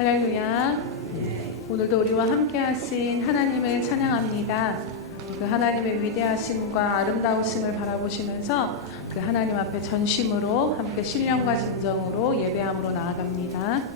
할렐루야. 오늘도 우리와 함께 하신 하나님을 찬양합니다. 그 하나님의 위대하심과 아름다우심을 바라보시면서 그 하나님 앞에 전심으로 함께 신령과 진정으로 예배함으로 나아갑니다.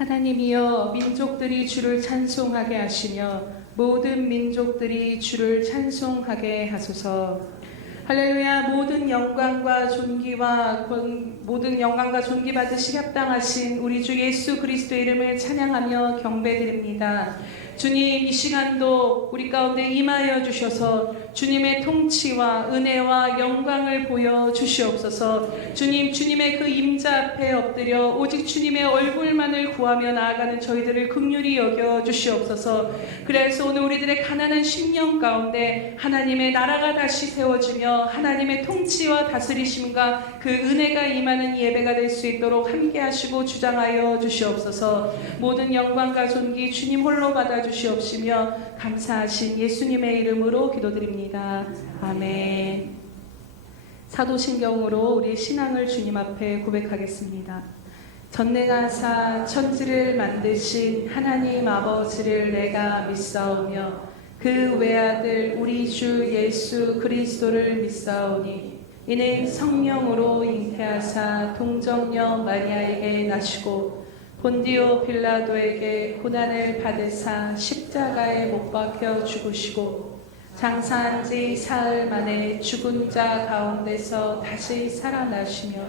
하나님이여 민족들이 주를 찬송하게 하시며 모든 민족들이 주를 찬송하게 하소서. 할렐루야. 모든 영광과 존귀 받으시 합당하신 우리 주 예수 그리스도의 이름을 찬양하며 경배드립니다. 주님, 이 시간도 우리 가운데 임하여 주셔서 주님의 통치와 은혜와 영광을 보여 주시옵소서. 주님, 주님의 그 임자 앞에 엎드려 오직 주님의 얼굴만을 구하며 나아가는 저희들을 긍휼히 여겨 주시옵소서. 그래서 오늘 우리들의 가난한 심령 가운데 하나님의 나라가 다시 세워지며 하나님의 통치와 다스리심과 그 은혜가 임하는 예배가 될 수 있도록 함께 하시고 주장하여 주시옵소서. 모든 영광과 존귀 주님 홀로 받아 주시옵시며 감사하신 예수님의 이름으로 기도드립니다. 아멘. 사도신경으로 우리 신앙을 주님 앞에 고백하겠습니다. 전능하사 천지를 만드신 하나님 아버지를 내가 믿사오며 그 외아들 우리 주 예수 그리스도를 믿사오니 이는 성령으로 잉태하사 동정녀 마리아에게 나시고 본디오 빌라도에게 고난을 받으사 십자가에 못 박혀 죽으시고 장사한 지 사흘 만에 죽은 자 가운데서 다시 살아나시며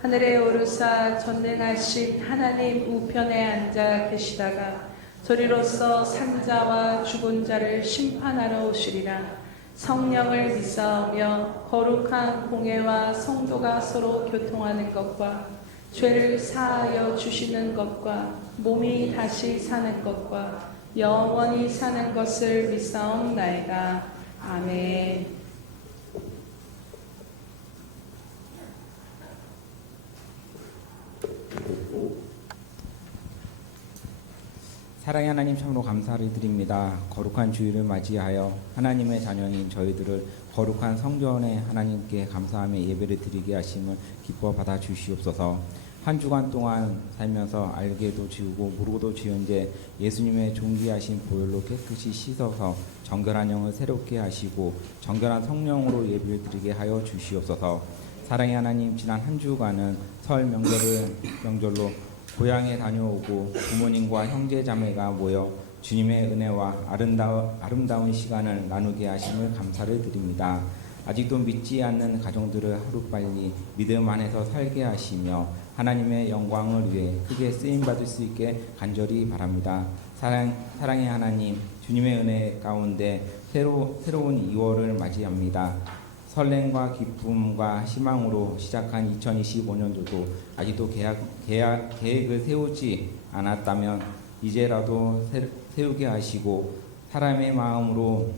하늘에 오르사 전능하신 하나님 우편에 앉아 계시다가 저리로서 산자와 죽은 자를 심판하러 오시리라. 성령을 믿사오며 거룩한 공회와 성도가 서로 교통하는 것과 죄를 사하여 주시는 것과 몸이 다시 사는 것과 영원히 사는 것을 믿사옵나이다. 아멘. 사랑의 하나님, 참으로 감사를 드립니다. 거룩한 주일을 맞이하여 하나님의 자녀인 저희들을 거룩한 성전에 하나님께 감사하며 예배를 드리게 하심을 기뻐 받아 주시옵소서. 한 주간 동안 살면서 알게도 지우고 모르고도 지은 죄 예수님의 존귀하신 보혈로 깨끗이 씻어서 정결한 영을 새롭게 하시고 정결한 성령으로 예배를 드리게 하여 주시옵소서. 사랑의 하나님, 지난 한 주간은 설 명절로 고향에 다녀오고 부모님과 형제 자매가 모여 주님의 은혜와 아름다운 시간을 나누게 하심을 감사를 드립니다. 아직도 믿지 않는 가정들을 하루빨리 믿음 안에서 살게 하시며 하나님의 영광을 위해 크게 쓰임받을 수 있게 간절히 바랍니다. 사랑의 하나님, 주님의 은혜 가운데 새로운 2월을 맞이합니다. 설렘과 기쁨과 희망으로 시작한 2025년도도 아직도 계획을 세우지 않았다면 이제라도 세우게 하시고 사람의 마음으로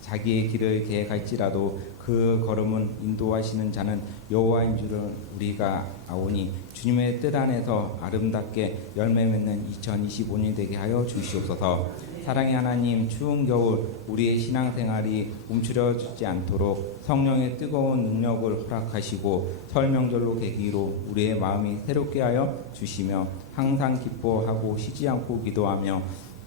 자기의 길을 계획할지라도 그 걸음은 인도하시는 자는 여호와인 줄을 우리가 아오니 주님의 뜻 안에서 아름답게 열매 맺는 2025년이 되게 하여 주시옵소서. 사랑의 하나님, 추운 겨울 우리의 신앙생활이 움츠러지지 않도록 성령의 뜨거운 능력을 허락하시고 설 명절로 계기로 우리의 마음이 새롭게 하여 주시며 항상 기뻐하고 쉬지 않고 기도하며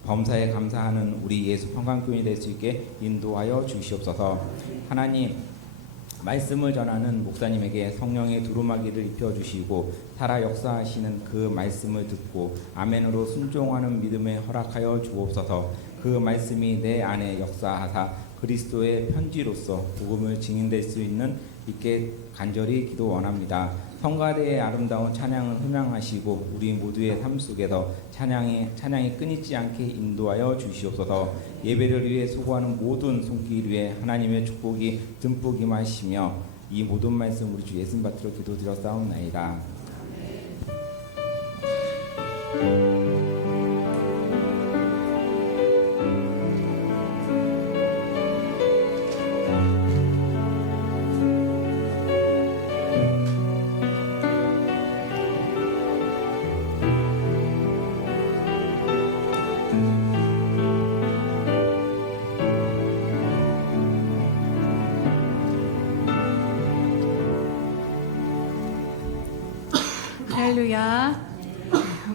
범사에 감사하는 우리 예수 평강교인이 될 수 있게 인도하여 주시옵소서. 하나님, 말씀을 전하는 목사님에게 성령의 두루마기를 입혀주시고 살아 역사하시는 그 말씀을 듣고 아멘으로 순종하는 믿음에 허락하여 주옵소서. 그 말씀이 내 안에 역사하사 그리스도의 편지로서 복음을 증인될 수 있게 간절히 기도 원합니다. 성가대의 아름다운 찬양을 흠양하시고 우리 모두의 삶 속에서 찬양이 끊이지 않게 인도하여 주시옵소서. 예배를 위해 수고하는 모든 손길 위에 하나님의 축복이 듬뿍 임하시며 이 모든 말씀 우리 주 예수님 받들어 기도드렸사옵나이다. 할렐루야.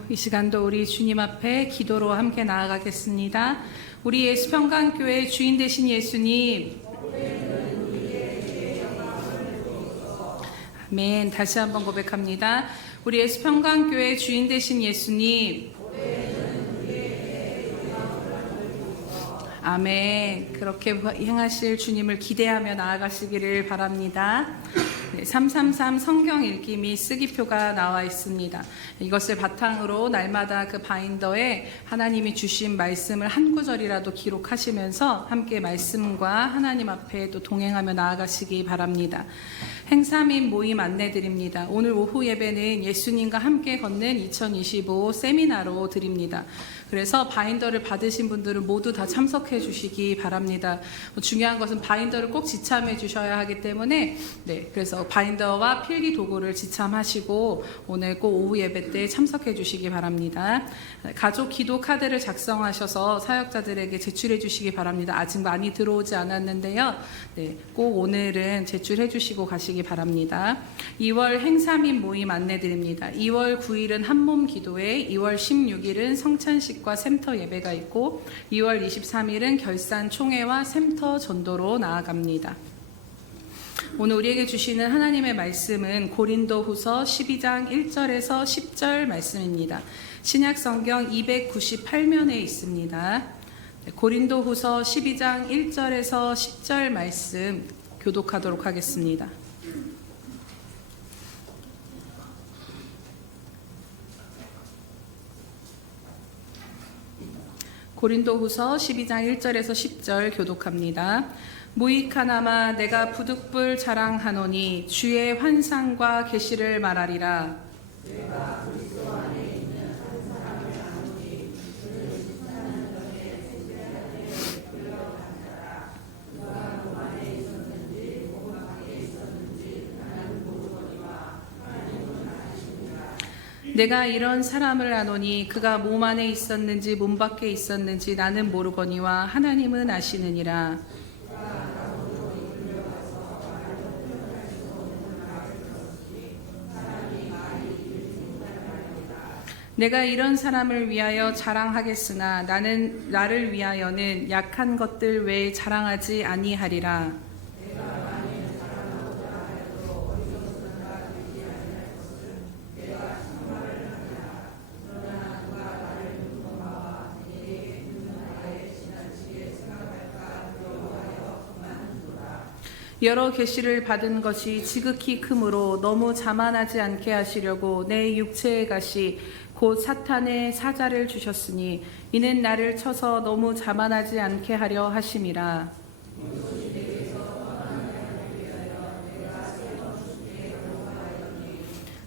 이 시간도 우리 주님 앞에 기도로 함께 나아가겠습니다. 우리 예수평강교회 주인 되신 예수님, 아멘. 다시 한번 고백합니다. 우리 예수평강교회 주인 되신 예수님, 아멘. 그렇게 행하실 주님을 기대하며 나아가시기를 바랍니다. 333 성경 읽기 및 쓰기표가 나와 있습니다. 이것을 바탕으로 날마다 그 바인더에 하나님이 주신 말씀을 한 구절이라도 기록하시면서 함께 말씀과 하나님 앞에 또 동행하며 나아가시기 바랍니다. 행사 및 모임 안내드립니다. 오늘 오후 예배는 예수님과 함께 걷는 2025 세미나로 드립니다. 그래서 바인더를 받으신 분들은 모두 다 참석해 주시기 바랍니다. 중요한 것은 바인더를 꼭 지참해 주셔야 하기 때문에 그래서 바인더와 필기 도구를 지참하시고 오늘 꼭 오후 예배 때 참석해 주시기 바랍니다. 가족 기도 카드를 작성하셔서 사역자들에게 제출해 주시기 바랍니다. 아직 많이 들어오지 않았는데요. 꼭 오늘은 제출해 주시고 가시기 바랍니다. 2월 행사 및 모임 안내드립니다. 2월 9일은 한몸 기도회, 2월 16일은 성찬식과 샘터 예배가 있고 2월 23일은 결산 총회와 샘터 전도로 나아갑니다. 오늘 우리에게 주시는 하나님의 말씀은 고린도후서 12장 1절에서 10절 말씀입니다. 신약성경 298면에 있습니다. 고린도후서 12장 1절에서 10절 말씀 교독하도록 하겠습니다. 고린도후서 12장 1절에서 10절 교독합니다. 무익하나마 내가 부득불 자랑하노니 주의 환상과 계시를 말하리라. 내가 그리스도 안에 있는 한 사람을 아노니 그는 14년 전에 세대에 끌려간 자라. 그가 로마에 있었는지 로마에 있었는지 나는 모르거니와 하나님은 아시니라. 내가 이런 사람을 아노니 그가 몸 안에 있었는지 몸 밖에 있었는지 나는 모르거니와 하나님은 아시느니라. 내가 이런 사람을 위하여 자랑하겠으나 나를 위하여는 약한 것들 외에 자랑하지 아니하리라. 여러 계시를 받은 것이 지극히 크므로 너무 자만하지 않게 하시려고 내 육체의 가시 곧 사탄의 사자를 주셨으니 이는 나를 쳐서 너무 자만하지 않게 하려 하심이라.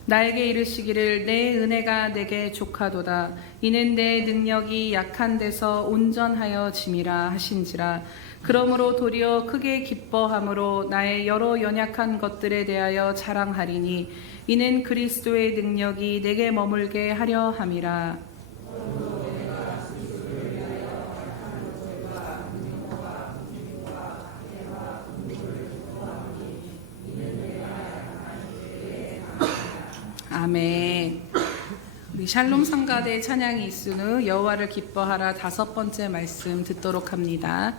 나에게 이르시기를 내 은혜가 내게 족하도다. 이는 내 능력이 약한 데서 온전하여 짐이라 하신지라. 그러므로 도리어 크게 기뻐함으로 나의 여러 연약한 것들에 대하여 자랑하리니 이는 그리스도의 능력이 내게 머물게 하려 함이라. 아멘. 우리 샬롬 성가대 찬양이 있은 후 여호와를 기뻐하라 5번째 말씀 듣도록 합니다.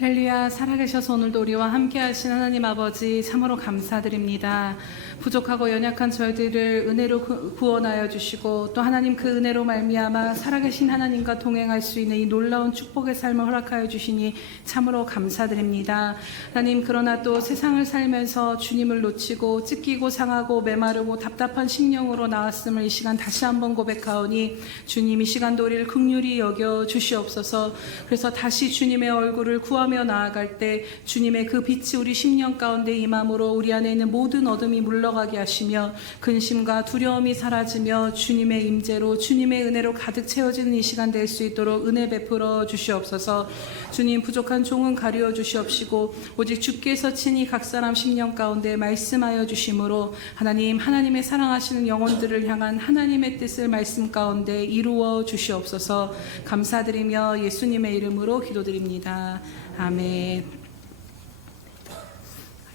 할렐루야. 살아계셔서 오늘도 우리와 함께 하신 하나님 아버지 참으로 감사드립니다. 부족하고 연약한 저희들을 은혜로 구원하여 주시고 또 하나님 그 은혜로 말미암아 살아계신 하나님과 동행할 수 있는 이 놀라운 축복의 삶을 허락하여 주시니 참으로 감사드립니다. 하나님, 그러나 또 세상을 살면서 주님을 놓치고 찢기고 상하고 메마르고 답답한 심령으로 나왔음을 이 시간 다시 한번 고백하오니 주님, 이 시간도 우리를 긍휼히 여겨 주시옵소서. 그래서 다시 주님의 얼굴을 구하며 나아갈 때 주님의 그 빛이 우리 심령 가운데 임함으로 우리 안에 있는 모든 어둠이 물러가게 하시며 근심과 두려움이 사라지며 주님의 임재로 주님의 은혜로 가득 채워지는 이 시간 될 수 있도록 은혜 베풀어 주시옵소서. 주님, 부족한 종은 가리워 주시옵시고 오직 주께서 친히 각 사람 심령 가운데 말씀하여 주심으로 하나님의 사랑하시는 영혼들을 향한 하나님의 뜻을 말씀 가운데 이루어 주시옵소서. 감사드리며 예수님의 이름으로 기도드립니다. 아멘.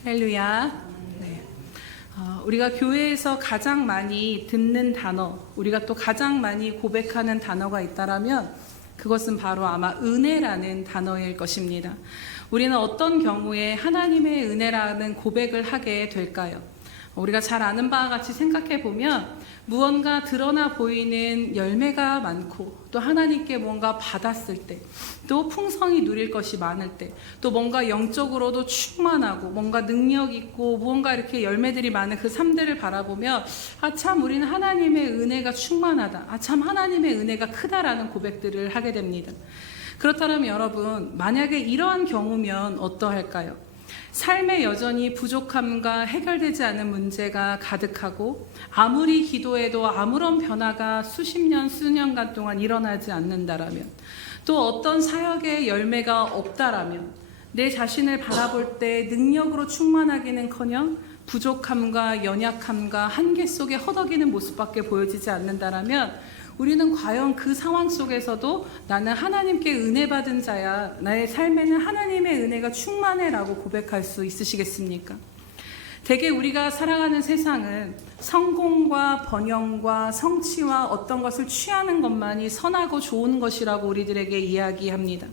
할렐루야. 우리가 교회에서 가장 많이 듣는 단어, 우리가 또 가장 많이 고백하는 단어가 있다라면 그것은 바로 아마 은혜라는 단어일 것입니다. 우리는 어떤 경우에 하나님의 은혜라는 고백을 하게 될까요? 우리가 잘 아는 바와 같이 생각해 보면 무언가 드러나 보이는 열매가 많고 또 하나님께 뭔가 받았을 때, 또 풍성히 누릴 것이 많을 때, 또 뭔가 영적으로도 충만하고 뭔가 능력 있고 무언가 이렇게 열매들이 많은 그 삶들을 바라보며 참 우리는 하나님의 은혜가 충만하다, 참 하나님의 은혜가 크다라는 고백들을 하게 됩니다. 그렇다면 여러분, 만약에 이러한 경우면 어떠할까요? 삶에 여전히 부족함과 해결되지 않은 문제가 가득하고 아무리 기도해도 아무런 변화가 수십 년, 수년간 동안 일어나지 않는다라면, 또 어떤 사역의 열매가 없다라면, 내 자신을 바라볼 때 능력으로 충만하기는커녕 부족함과 연약함과 한계 속에 허덕이는 모습밖에 보여지지 않는다라면 우리는 과연 그 상황 속에서도 나는 하나님께 은혜 받은 자야, 나의 삶에는 하나님의 은혜가 충만해 라고 고백할 수 있으시겠습니까? 대개 우리가 살아가는 세상은 성공과 번영과 성취와 어떤 것을 취하는 것만이 선하고 좋은 것이라고 우리들에게 이야기합니다.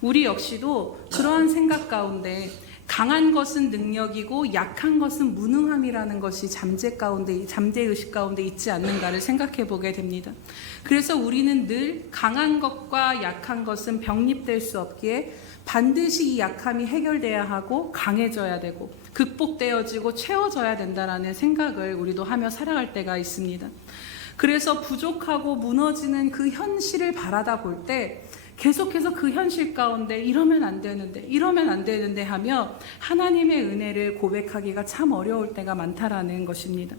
우리 역시도 그러한 생각 가운데 강한 것은 능력이고 약한 것은 무능함이라는 것이 잠재의식 가운데 있지 않는가를 생각해 보게 됩니다. 그래서 우리는 늘 강한 것과 약한 것은 병립될 수 없기에 반드시 이 약함이 해결돼야 하고 강해져야 되고 극복되어지고 채워져야 된다라는 생각을 우리도 하며 살아갈 때가 있습니다. 그래서 부족하고 무너지는 그 현실을 바라다 볼 때 계속해서 그 현실 가운데 이러면 안 되는데 하며 하나님의 은혜를 고백하기가 참 어려울 때가 많다라는 것입니다.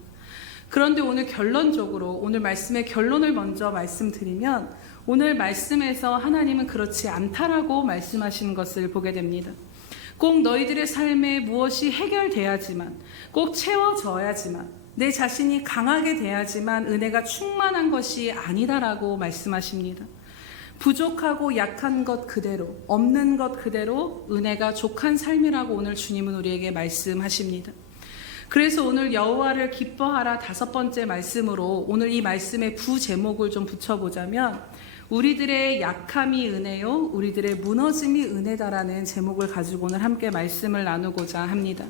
그런데 오늘 결론적으로 오늘 말씀의 결론을 먼저 말씀드리면 오늘 말씀에서 하나님은 그렇지 않다라고 말씀하시는 것을 보게 됩니다. 꼭 너희들의 삶에 무엇이 해결돼야지만, 꼭 채워져야지만, 내 자신이 강하게 돼야지만 은혜가 충만한 것이 아니다라고 말씀하십니다. 부족하고 약한 것 그대로, 없는 것 그대로 은혜가 족한 삶이라고 오늘 주님은 우리에게 말씀하십니다. 그래서 오늘 여호와를 기뻐하라 5번째 말씀으로 오늘 이 말씀의 부제목을 좀 붙여보자면 우리들의 약함이 은혜요, 우리들의 무너짐이 은혜다라는 제목을 가지고 오늘 함께 말씀을 나누고자 합니다.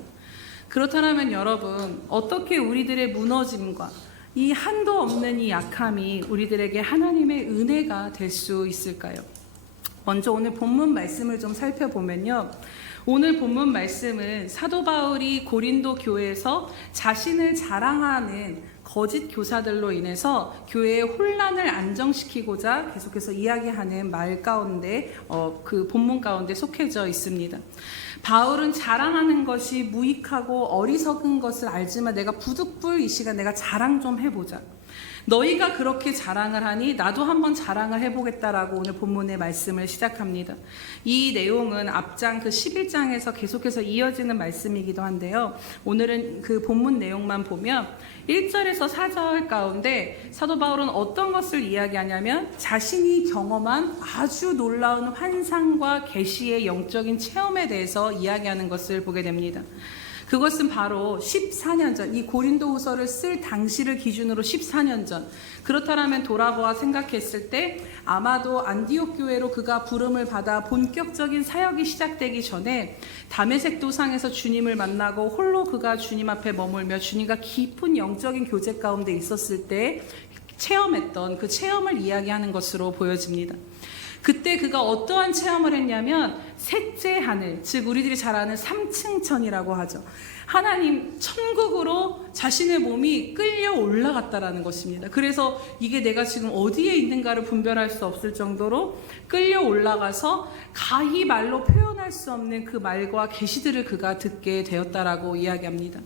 그렇다면 여러분, 어떻게 우리들의 무너짐과 이 한도 없는 이 약함이 우리들에게 하나님의 은혜가 될 수 있을까요? 먼저 오늘 본문 말씀을 좀 살펴보면요. 오늘 본문 말씀은 사도 바울이 고린도 교회에서 자신을 자랑하는 거짓 교사들로 인해서 교회의 혼란을 안정시키고자 계속해서 이야기하는 말 가운데 그 본문 가운데 속해져 있습니다. 바울은 자랑하는 것이 무익하고 어리석은 것을 알지만 내가 부득불 이 시간 내가 자랑 좀 해보자. 너희가 그렇게 자랑을 하니 나도 한번 자랑을 해보겠다라고 오늘 본문의 말씀을 시작합니다. 이 내용은 앞장 그 11장에서 계속해서 이어지는 말씀이기도 한데요. 오늘은 그 본문 내용만 보면 1절에서 4절 가운데 사도 바울은 어떤 것을 이야기하냐면 자신이 경험한 아주 놀라운 환상과 계시의 영적인 체험에 대해서 이야기하는 것을 보게 됩니다. 그것은 바로 14년 전, 이 고린도후서를 쓸 당시를 기준으로 14년 전. 그렇다면 돌아보아 생각했을 때 아마도 안디옥 교회로 그가 부름을 받아 본격적인 사역이 시작되기 전에 다메섹 도상에서 주님을 만나고 홀로 그가 주님 앞에 머물며 주님과 깊은 영적인 교제 가운데 있었을 때 체험했던 그 체험을 이야기하는 것으로 보여집니다. 그때 그가 어떠한 체험을 했냐면 셋째 하늘, 즉 우리들이 잘 아는 삼층천이라고 하죠. 하나님 천국으로 자신의 몸이 끌려 올라갔다라는 것입니다. 그래서 이게 내가 지금 어디에 있는가를 분별할 수 없을 정도로 끌려 올라가서 가히 말로 표현할 수 없는 그 말과 계시들을 그가 듣게 되었다라고 이야기합니다.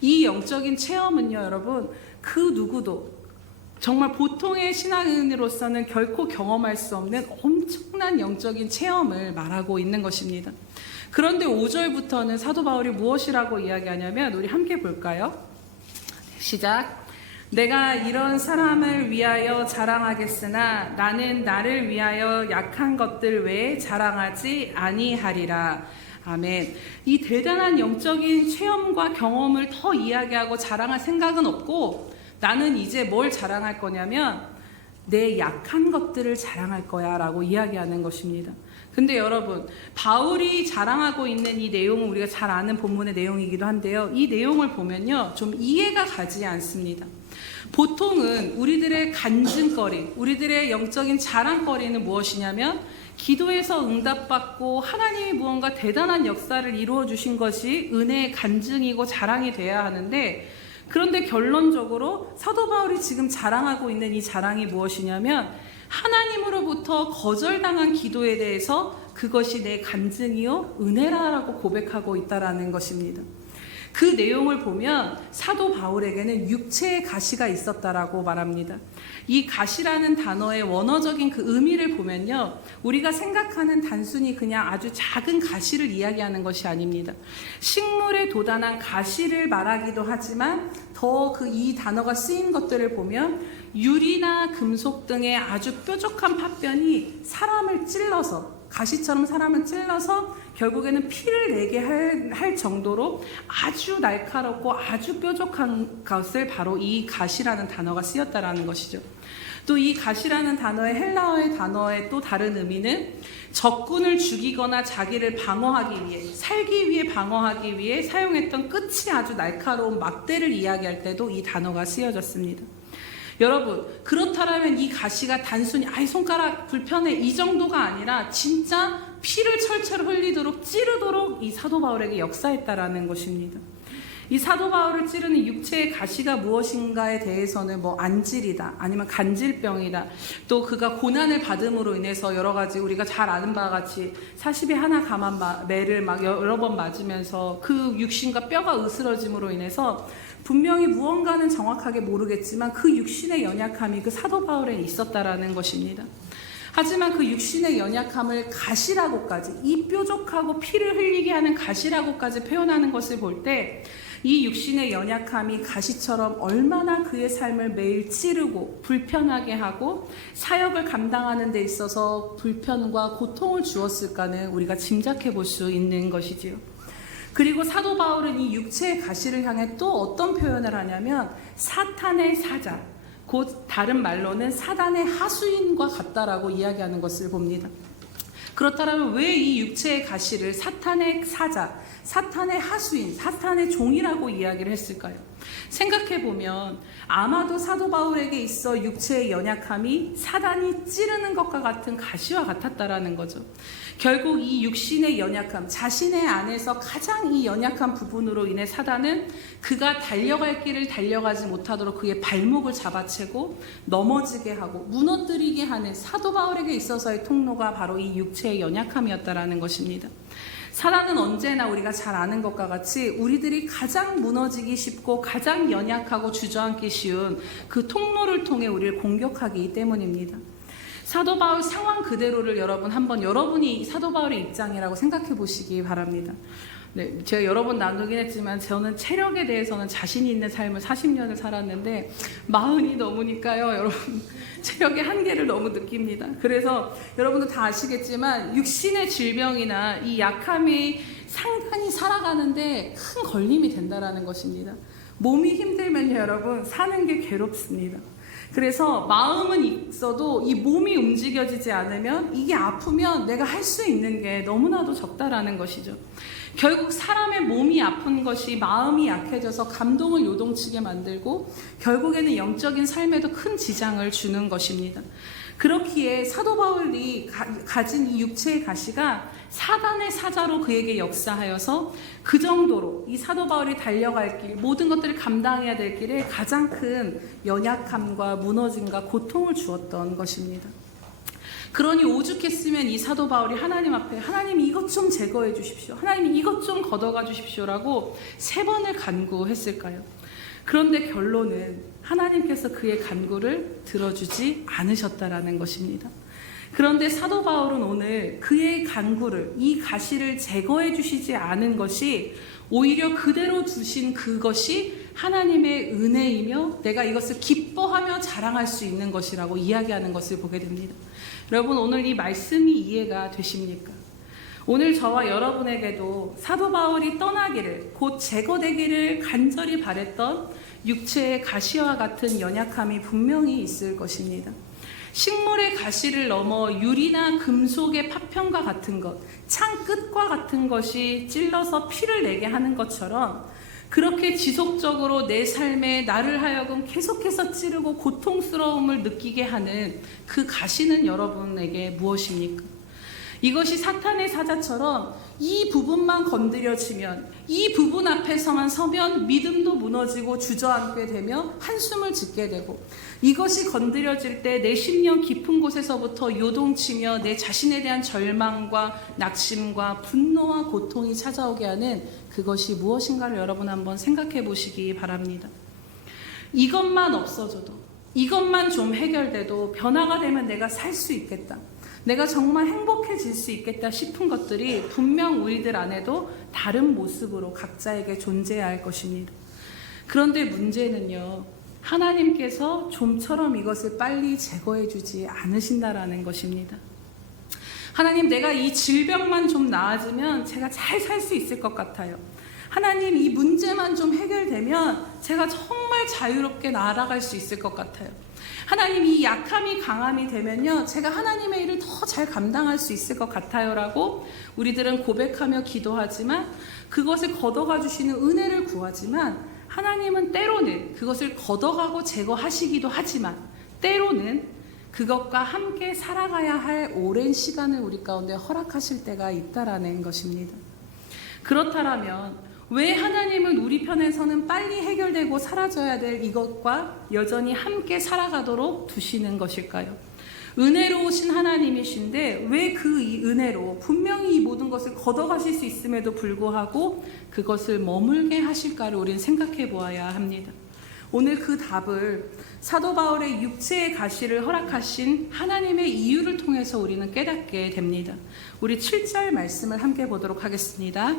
이 영적인 체험은요, 여러분, 그 누구도 정말 보통의 신앙인으로서는 결코 경험할 수 없는 엄청난 영적인 체험을 말하고 있는 것입니다. 그런데 5절부터는 사도 바울이 무엇이라고 이야기하냐면 우리 함께 볼까요? 시작. 내가 이런 사람을 위하여 자랑하겠으나 나는 나를 위하여 약한 것들 외에 자랑하지 아니하리라. 아멘. 이 대단한 영적인 체험과 경험을 더 이야기하고 자랑할 생각은 없고 나는 이제 뭘 자랑할 거냐면 내 약한 것들을 자랑할 거야 라고 이야기하는 것입니다. 근데 여러분, 바울이 자랑하고 있는 이 내용은 우리가 잘 아는 본문의 내용이기도 한데요. 이 내용을 보면요, 좀 이해가 가지 않습니다. 보통은 우리들의 간증거리, 우리들의 영적인 자랑거리는 무엇이냐면 기도에서 응답받고 하나님이 무언가 대단한 역사를 이루어 주신 것이 은혜의 간증이고 자랑이 돼야 하는데, 그런데 결론적으로 사도 바울이 지금 자랑하고 있는 이 자랑이 무엇이냐면 하나님으로부터 거절당한 기도에 대해서 그것이 내 간증이요 은혜라고 고백하고 있다라는 것입니다. 그 내용을 보면 사도 바울에게는 육체의 가시가 있었다라고 말합니다. 이 가시라는 단어의 원어적인 그 의미를 보면요, 우리가 생각하는 단순히 그냥 아주 작은 가시를 이야기하는 것이 아닙니다. 식물에 도단한 가시를 말하기도 하지만 더 이 단어가 쓰인 것들을 보면 유리나 금속 등의 아주 뾰족한 파편이 사람을 찔러서, 가시처럼 사람을 찔러서 결국에는 피를 내게 할 정도로 아주 날카롭고 아주 뾰족한 것을 바로 이 가시라는 단어가 쓰였다라는 것이죠. 또 이 가시라는 단어의 헬라어의 단어의 또 다른 의미는 적군을 죽이거나 자기를 방어하기 위해, 살기 위해 방어하기 위해 사용했던 끝이 아주 날카로운 막대를 이야기할 때도 이 단어가 쓰여졌습니다. 여러분, 그렇다면 이 가시가 단순히 손가락 불편해 이 정도가 아니라 진짜 피를 철철 흘리도록 찌르도록 이 사도 바울에게 역사했다라는 것입니다. 이 사도 바울을 찌르는 육체의 가시가 무엇인가에 대해서는 안질이다, 아니면 간질병이다, 또 그가 고난을 받음으로 인해서 여러 가지 우리가 잘 아는 바와 같이 40에 하나 감한 매를 여러 번 맞으면서 그 육신과 뼈가 으스러짐으로 인해서 분명히 무언가는 정확하게 모르겠지만 그 육신의 연약함이 그 사도 바울에 있었다라는 것입니다. 하지만 그 육신의 연약함을 가시라고까지, 이 뾰족하고 피를 흘리게 하는 가시라고까지 표현하는 것을 볼 때 이 육신의 연약함이 가시처럼 얼마나 그의 삶을 매일 찌르고 불편하게 하고 사역을 감당하는 데 있어서 불편과 고통을 주었을까는 우리가 짐작해 볼 수 있는 것이지요. 그리고 사도 바울은 이 육체의 가시를 향해 또 어떤 표현을 하냐면 사탄의 사자, 곧 다른 말로는 사단의 하수인과 같다라고 이야기하는 것을 봅니다. 그렇다면 왜 이 육체의 가시를 사탄의 사자, 사탄의 하수인, 사탄의 종이라고 이야기를 했을까요? 생각해보면 아마도 사도 바울에게 있어 육체의 연약함이 사단이 찌르는 것과 같은 가시와 같았다라는 거죠. 결국 이 육신의 연약함, 자신의 안에서 가장 이 연약한 부분으로 인해 사단은 그가 달려갈 길을 달려가지 못하도록 그의 발목을 잡아채고 넘어지게 하고 무너뜨리게 하는 사도 바울에게 있어서의 통로가 바로 이 육체의 연약함이었다라는 것입니다. 사단은 언제나 우리가 잘 아는 것과 같이 우리들이 가장 무너지기 쉽고 가장 연약하고 주저앉기 쉬운 그 통로를 통해 우리를 공격하기 때문입니다. 사도 바울 상황 그대로를 한번 여러분이 사도 바울의 입장이라고 생각해 보시기 바랍니다. 네, 제가 여러 번 나누긴 했지만 저는 체력에 대해서는 자신이 있는 삶을 40년을 살았는데 40이 넘으니까요, 여러분 체력의 한계를 너무 느낍니다. 그래서 여러분도 다 아시겠지만 육신의 질병이나 이 약함이 상당히 살아가는데 큰 걸림이 된다는 것입니다. 몸이 힘들면요, 여러분, 사는 게 괴롭습니다. 그래서 마음은 있어도 이 몸이 움직여지지 않으면, 이게 아프면 내가 할 수 있는 게 너무나도 적다라는 것이죠. 결국 사람의 몸이 아픈 것이 마음이 약해져서 감동을 요동치게 만들고 결국에는 영적인 삶에도 큰 지장을 주는 것입니다. 그렇기에 사도 바울이 가진 이 육체의 가시가 사단의 사자로 그에게 역사하여서 그 정도로 이 사도 바울이 달려갈 길, 모든 것들을 감당해야 될 길에 가장 큰 연약함과 무너짐과 고통을 주었던 것입니다. 그러니 오죽했으면 이 사도 바울이 하나님 앞에 하나님 이것 좀 제거해 주십시오, 하나님 이것 좀 걷어가 주십시오라고 3번을 간구했을까요? 그런데 결론은 하나님께서 그의 간구를 들어주지 않으셨다라는 것입니다. 그런데 사도 바울은 오늘 그의 간구를, 이 가시를 제거해 주시지 않은 것이 오히려 그대로 두신 그것이 하나님의 은혜이며 내가 이것을 기뻐하며 자랑할 수 있는 것이라고 이야기하는 것을 보게 됩니다. 여러분, 오늘 이 말씀이 이해가 되십니까? 오늘 저와 여러분에게도 사도 바울이 떠나기를, 곧 제거되기를 간절히 바랬던 육체의 가시와 같은 연약함이 분명히 있을 것입니다. 식물의 가시를 넘어 유리나 금속의 파편과 같은 것, 창 끝과 같은 것이 찔러서 피를 내게 하는 것처럼 그렇게 지속적으로 내 삶에 나를 하여금 계속해서 찌르고 고통스러움을 느끼게 하는 그 가시는 여러분에게 무엇입니까? 이것이 사탄의 사자처럼 이 부분만 건드려지면, 이 부분 앞에서만 서면 믿음도 무너지고 주저앉게 되며 한숨을 짓게 되고, 이것이 건드려질 때 내 심령 깊은 곳에서부터 요동치며 내 자신에 대한 절망과 낙심과 분노와 고통이 찾아오게 하는 그것이 무엇인가를 여러분 한번 생각해 보시기 바랍니다. 이것만 없어져도, 이것만 좀 해결돼도 변화가 되면 내가 살 수 있겠다, 내가 정말 행복해질 수 있겠다 싶은 것들이 분명 우리들 안에도 다른 모습으로 각자에게 존재해야 할 것입니다. 그런데 문제는요, 하나님께서 좀처럼 이것을 빨리 제거해 주지 않으신다라는 것입니다. 하나님, 내가 이 질병만 좀 나아지면 제가 잘 살 수 있을 것 같아요. 하나님, 이 문제만 좀 해결되면 제가 정말 자유롭게 나아갈 수 있을 것 같아요. 하나님, 이 약함이 강함이 되면요, 제가 하나님의 일을 더 잘 감당할 수 있을 것 같아요 라고 우리들은 고백하며 기도하지만, 그것을 걷어가 주시는 은혜를 구하지만, 하나님은 때로는 그것을 걷어가고 제거하시기도 하지만 때로는 그것과 함께 살아가야 할 오랜 시간을 우리 가운데 허락하실 때가 있다라는 것입니다. 그렇다면 왜 하나님은 우리 편에서는 빨리 해결되고 사라져야 될 이것과 여전히 함께 살아가도록 두시는 것일까요? 은혜로우신 하나님이신데 왜 그 은혜로 분명히 이 모든 것을 걷어가실 수 있음에도 불구하고 그것을 머물게 하실까를 우리는 생각해 보아야 합니다. 오늘 그 답을 사도 바울의 육체의 가시를 허락하신 하나님의 이유를 통해서 우리는 깨닫게 됩니다. 우리 7절 말씀을 함께 보도록 하겠습니다.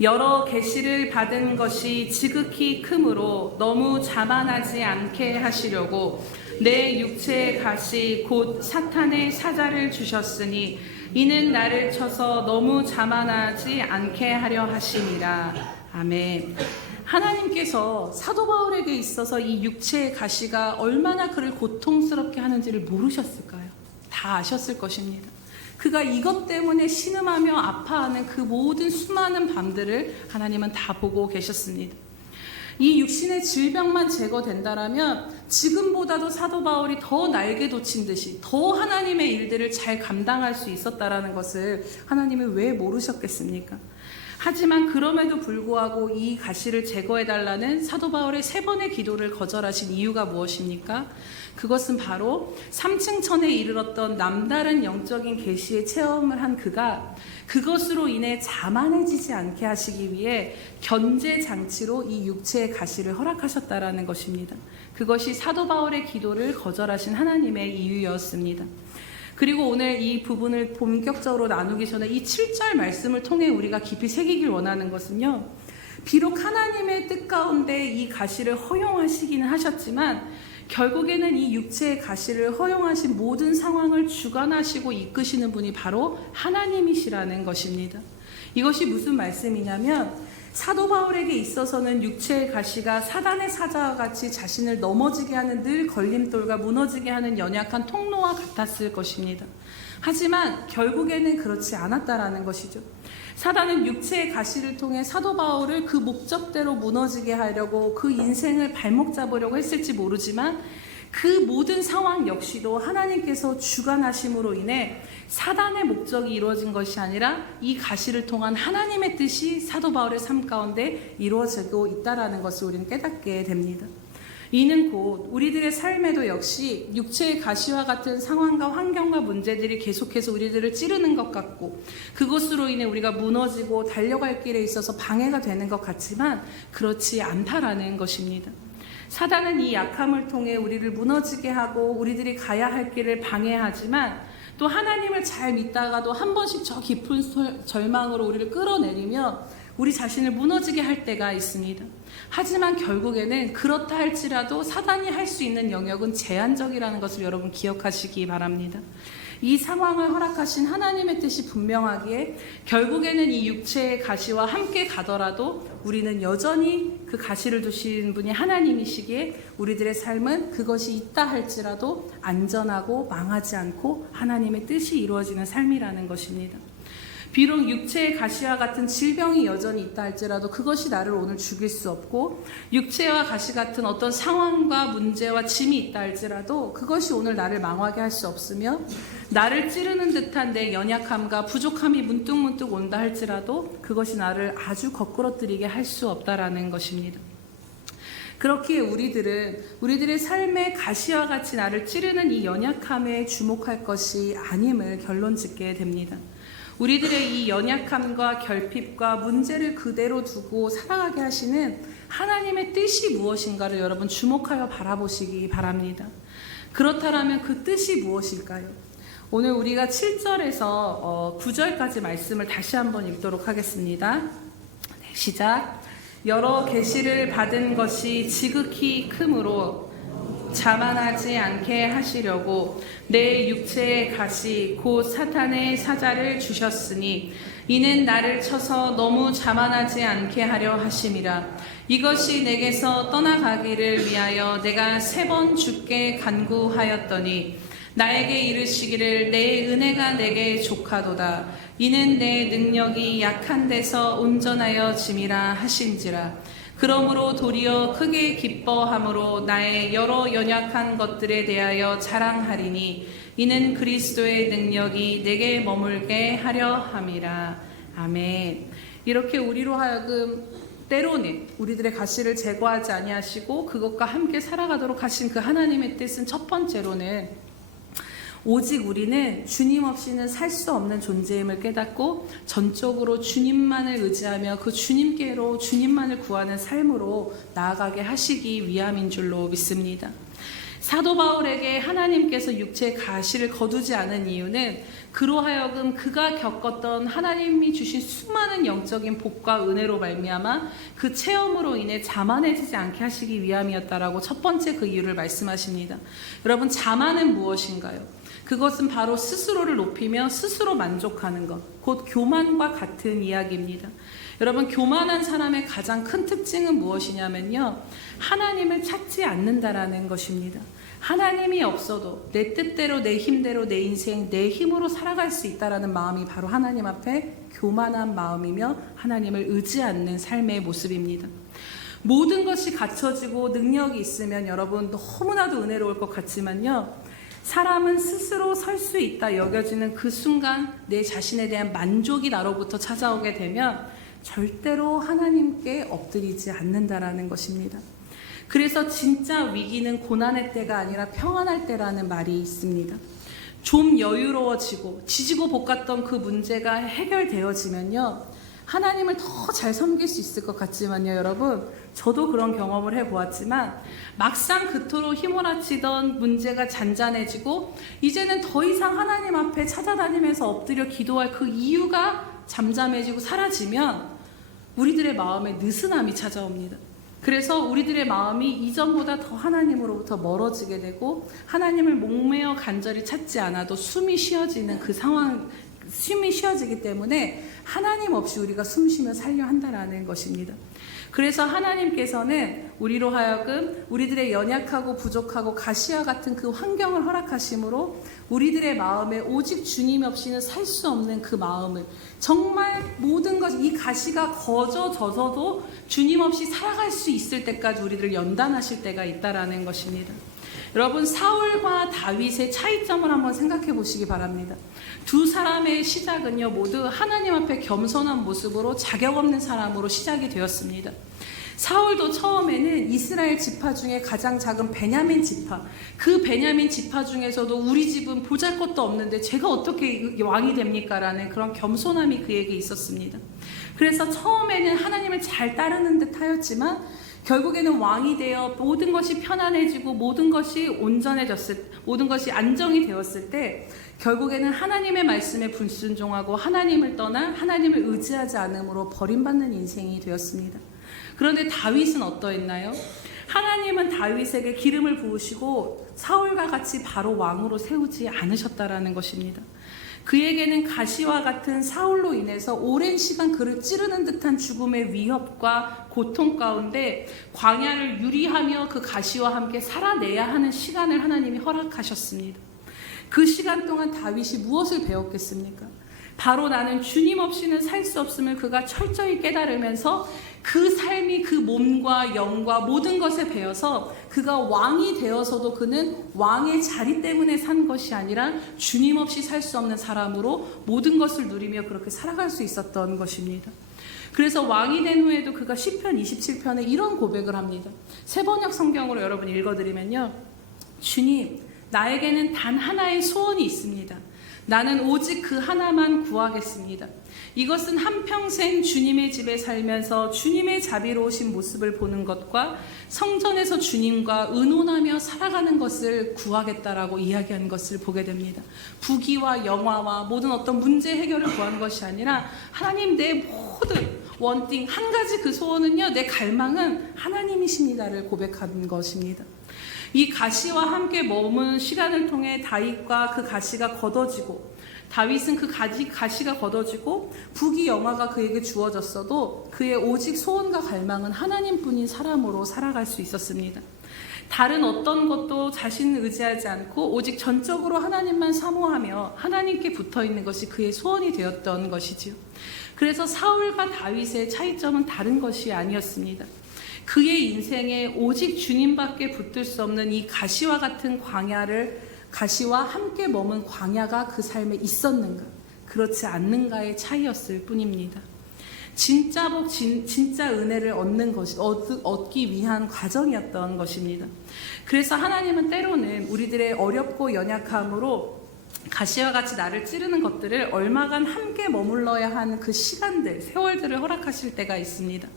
여러 계시를 받은 것이 지극히 크므로 너무 자만하지 않게 하시려고 내 육체의 가시 곧 사탄의 사자를 주셨으니 이는 나를 쳐서 너무 자만하지 않게 하려 하심이라. 아멘. 하나님께서 사도 바울에게 있어서 이 육체의 가시가 얼마나 그를 고통스럽게 하는지를 모르셨을까요? 다 아셨을 것입니다. 그가 이것 때문에 신음하며 아파하는 그 모든 수많은 밤들을 하나님은 다 보고 계셨습니다. 이 육신의 질병만 제거된다라면 지금보다도 사도 바울이 더 날개 돋친 듯이 더 하나님의 일들을 잘 감당할 수 있었다라는 것을 하나님이 왜 모르셨겠습니까? 하지만 그럼에도 불구하고 이 가시를 제거해달라는 사도 바울의 3번의 기도를 거절하신 이유가 무엇입니까? 그것은 바로 3층 천에 이르렀던 남다른 영적인 계시의 체험을 한 그가 그것으로 인해 자만해지지 않게 하시기 위해 견제 장치로 이 육체의 가시를 허락하셨다라는 것입니다. 그것이 사도 바울의 기도를 거절하신 하나님의 이유였습니다. 그리고 오늘 이 부분을 본격적으로 나누기 전에 이 7절 말씀을 통해 우리가 깊이 새기길 원하는 것은요, 비록 하나님의 뜻 가운데 이 가시를 허용하시기는 하셨지만 결국에는 이 육체의 가시를 허용하신 모든 상황을 주관하시고 이끄시는 분이 바로 하나님이시라는 것입니다. 이것이 무슨 말씀이냐면 사도 바울에게 있어서는 육체의 가시가 사단의 사자와 같이 자신을 넘어지게 하는 늘 걸림돌과 무너지게 하는 연약한 통로와 같았을 것입니다. 하지만 결국에는 그렇지 않았다라는 것이죠. 사단은 육체의 가시를 통해 사도 바울을 그 목적대로 무너지게 하려고 그 인생을 발목 잡으려고 했을지 모르지만 그 모든 상황 역시도 하나님께서 주관하심으로 인해 사단의 목적이 이루어진 것이 아니라 이 가시를 통한 하나님의 뜻이 사도 바울의 삶 가운데 이루어지고 있다는 것을 우리는 깨닫게 됩니다. 이는 곧 우리들의 삶에도 역시 육체의 가시와 같은 상황과 환경과 문제들이 계속해서 우리들을 찌르는 것 같고 그것으로 인해 우리가 무너지고 달려갈 길에 있어서 방해가 되는 것 같지만 그렇지 않다라는 것입니다. 사단은 이 약함을 통해 우리를 무너지게 하고 우리들이 가야 할 길을 방해하지만 또 하나님을 잘 믿다가도 한 번씩 저 깊은 절망으로 우리를 끌어내리며 우리 자신을 무너지게 할 때가 있습니다. 하지만 결국에는 그렇다 할지라도 사단이 할 수 있는 영역은 제한적이라는 것을 여러분 기억하시기 바랍니다. 이 상황을 허락하신 하나님의 뜻이 분명하기에 결국에는 이 육체의 가시와 함께 가더라도 우리는 여전히 그 가시를 두신 분이 하나님이시기에 우리들의 삶은 그것이 있다 할지라도 안전하고 망하지 않고 하나님의 뜻이 이루어지는 삶이라는 것입니다. 비록 육체의 가시와 같은 질병이 여전히 있다 할지라도 그것이 나를 오늘 죽일 수 없고 육체와 가시 같은 어떤 상황과 문제와 짐이 있다 할지라도 그것이 오늘 나를 망하게 할 수 없으며 나를 찌르는 듯한 내 연약함과 부족함이 문득문득 온다 할지라도 그것이 나를 아주 거꾸러뜨리게 할 수 없다라는 것입니다. 그렇기에 우리들은 우리들의 삶의 가시와 같이 나를 찌르는 이 연약함에 주목할 것이 아님을 결론짓게 됩니다. 우리들의 이 연약함과 결핍과 문제를 그대로 두고 살아가게 하시는 하나님의 뜻이 무엇인가를 여러분 주목하여 바라보시기 바랍니다. 그렇다면 그 뜻이 무엇일까요? 오늘 우리가 7절에서 9절까지 말씀을 다시 한번 읽도록 하겠습니다. 네, 시작. 여러 계시를 받은 것이 지극히 크므로 자만하지 않게 하시려고 내 육체의 가시 곧 사탄의 사자를 주셨으니 이는 나를 쳐서 너무 자만하지 않게 하려 하심이라. 이것이 내게서 떠나가기를 위하여 내가 3번 주께 간구하였더니 나에게 이르시기를 내 은혜가 내게 족하도다. 이는 내 능력이 약한 데서 온전하여 짐이라 하신지라. 그러므로 도리어 크게 기뻐함으로 나의 여러 연약한 것들에 대하여 자랑하리니 이는 그리스도의 능력이 내게 머물게 하려 함이라. 아멘. 이렇게 우리로 하여금 때로는 우리들의 가시를 제거하지 아니하시고 그것과 함께 살아가도록 하신 그 하나님의 뜻은 첫 번째로는 오직 우리는 주님 없이는 살 수 없는 존재임을 깨닫고 전적으로 주님만을 의지하며 그 주님께로 주님만을 구하는 삶으로 나아가게 하시기 위함인 줄로 믿습니다. 사도 바울에게 하나님께서 육체의 가시를 거두지 않은 이유는 그로 하여금 그가 겪었던 하나님이 주신 수많은 영적인 복과 은혜로 말미암아 그 체험으로 인해 자만해지지 않게 하시기 위함이었다라고 첫 번째 그 이유를 말씀하십니다. 여러분, 자만은 무엇인가요? 그것은 바로 스스로를 높이며 스스로 만족하는 것, 곧 교만과 같은 이야기입니다. 여러분, 교만한 사람의 가장 큰 특징은 무엇이냐면요, 하나님을 찾지 않는다라는 것입니다. 하나님이 없어도 내 뜻대로 내 힘대로 내 인생 내 힘으로 살아갈 수 있다라는 마음이 바로 하나님 앞에 교만한 마음이며 하나님을 의지 않는 삶의 모습입니다. 모든 것이 갖춰지고 능력이 있으면 여러분 너무나도 은혜로울 것 같지만요, 사람은 스스로 설 수 있다 여겨지는 그 순간 내 자신에 대한 만족이 나로부터 찾아오게 되면 절대로 하나님께 엎드리지 않는다라는 것입니다. 그래서 진짜 위기는 고난의 때가 아니라 평안할 때라는 말이 있습니다. 좀 여유로워지고 지지고 볶았던 그 문제가 해결되어지면요, 하나님을 더 잘 섬길 수 있을 것 같지만요, 여러분, 저도 그런 경험을 해보았지만 막상 그토록 휘몰아치던 문제가 잔잔해지고 이제는 더 이상 하나님 앞에 찾아다니면서 엎드려 기도할 그 이유가 잠잠해지고 사라지면 우리들의 마음에 느슨함이 찾아옵니다. 그래서 우리들의 마음이 이전보다 더 하나님으로부터 멀어지게 되고 하나님을 목매어 간절히 찾지 않아도 숨이 쉬어지는 그 상황 숨이 쉬어지기 때문에 하나님 없이 우리가 숨쉬며 살려 한다라는 것입니다. 그래서 하나님께서는 우리로 하여금 우리들의 연약하고 부족하고 가시와 같은 그 환경을 허락하심으로 우리들의 마음에 오직 주님 없이는 살 수 없는 그 마음을, 정말 모든 것, 이 가시가 거저져서도 주님 없이 살아갈 수 있을 때까지 우리를 연단하실 때가 있다라는 것입니다. 여러분, 사울과 다윗의 차이점을 한번 생각해 보시기 바랍니다. 두 사람의 시작은요, 모두 하나님 앞에 겸손한 모습으로 자격 없는 사람으로 시작이 되었습니다. 사울도 처음에는 이스라엘 지파 중에 가장 작은 베냐민 지파, 그 베냐민 지파 중에서도 우리 집은 보잘것도 없는데 제가 어떻게 왕이 됩니까? 라는 그런 겸손함이 그에게 있었습니다. 그래서 처음에는 하나님을 잘 따르는 듯 하였지만 결국에는 왕이 되어 모든 것이 편안해지고 모든 것이 온전해졌을, 모든 것이 안정이 되었을 때 결국에는 하나님의 말씀에 불순종하고 하나님을 떠나 하나님을 의지하지 않음으로 버림받는 인생이 되었습니다. 그런데 다윗은 어떠했나요? 하나님은 다윗에게 기름을 부으시고 사울과 같이 바로 왕으로 세우지 않으셨다라는 것입니다. 그에게는 가시와 같은 사울로 인해서 오랜 시간 그를 찌르는 듯한 죽음의 위협과 고통 가운데 광야를 유리하며 그 가시와 함께 살아내야 하는 시간을 하나님이 허락하셨습니다. 그 시간 동안 다윗이 무엇을 배웠겠습니까? 바로 나는 주님 없이는 살 수 없음을 그가 철저히 깨달으면서 그 삶이 그 몸과 영과 모든 것에 배어서 그가 왕이 되어서도 그는 왕의 자리 때문에 산 것이 아니라 주님 없이 살 수 없는 사람으로 모든 것을 누리며 그렇게 살아갈 수 있었던 것입니다. 그래서 왕이 된 후에도 그가 시편 27편에 이런 고백을 합니다. 새번역 성경으로 여러분 읽어드리면요, 주님, 나에게는 단 하나의 소원이 있습니다. 나는 오직 그 하나만 구하겠습니다. 이것은 한평생 주님의 집에 살면서 주님의 자비로우신 모습을 보는 것과 성전에서 주님과 의논하며 살아가는 것을 구하겠다라고 이야기한 것을 보게 됩니다. 부귀와 영화와 모든 어떤 문제 해결을 구한 것이 아니라 하나님, 내 모든 원띵, 한 가지 그 소원은요, 내 갈망은 하나님이십니다를 고백한 것입니다. 이 가시와 함께 머문 시간을 통해 다윗과 그 가시가 걷어지고, 다윗은 그 가시가 걷어지고 부귀 영화가 그에게 주어졌어도 그의 오직 소원과 갈망은 하나님뿐인 사람으로 살아갈 수 있었습니다. 다른 어떤 것도 자신을 의지하지 않고 오직 전적으로 하나님만 사모하며 하나님께 붙어있는 것이 그의 소원이 되었던 것이지요. 그래서 사울과 다윗의 차이점은 다른 것이 아니었습니다. 그의 인생에 오직 주님밖에 붙들 수 없는 이 가시와 같은 가시와 함께 머문 광야가 그 삶에 있었는가, 그렇지 않는가의 차이였을 뿐입니다. 진짜 복, 진짜 은혜를 얻기 위한 과정이었던 것입니다. 그래서 하나님은 때로는 우리들의 어렵고 연약함으로 가시와 같이 나를 찌르는 것들을 얼마간 함께 머물러야 하는 그 시간들, 세월들을 허락하실 때가 있습니다.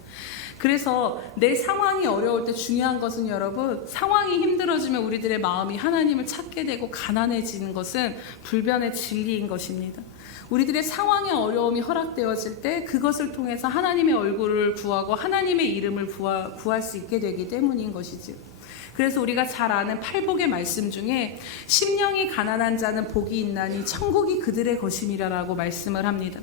그래서 내 상황이 어려울 때 중요한 것은 여러분, 상황이 힘들어지면 우리들의 마음이 하나님을 찾게 되고 가난해지는 것은 불변의 진리인 것입니다. 우리들의 상황의 어려움이 허락되어질 때 그것을 통해서 하나님의 얼굴을 구하고 하나님의 이름을 구할 수 있게 되기 때문인 것이죠. 그래서 우리가 잘 아는 팔복의 말씀 중에 심령이 가난한 자는 복이 있나니 천국이 그들의 것임이라고 말씀을 합니다.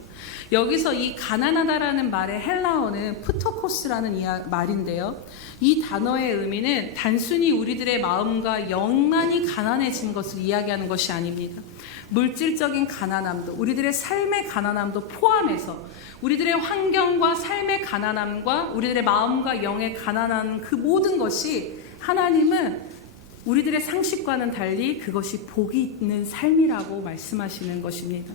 여기서 이 가난하다라는 말의 헬라어는 프토코스라는 말인데요. 이 단어의 의미는 단순히 우리들의 마음과 영만이 가난해진 것을 이야기하는 것이 아닙니다. 물질적인 가난함도, 우리들의 삶의 가난함도 포함해서 우리들의 환경과 삶의 가난함과 우리들의 마음과 영의 가난한 그 모든 것이 하나님은 우리들의 상식과는 달리 그것이 복이 있는 삶이라고 말씀하시는 것입니다.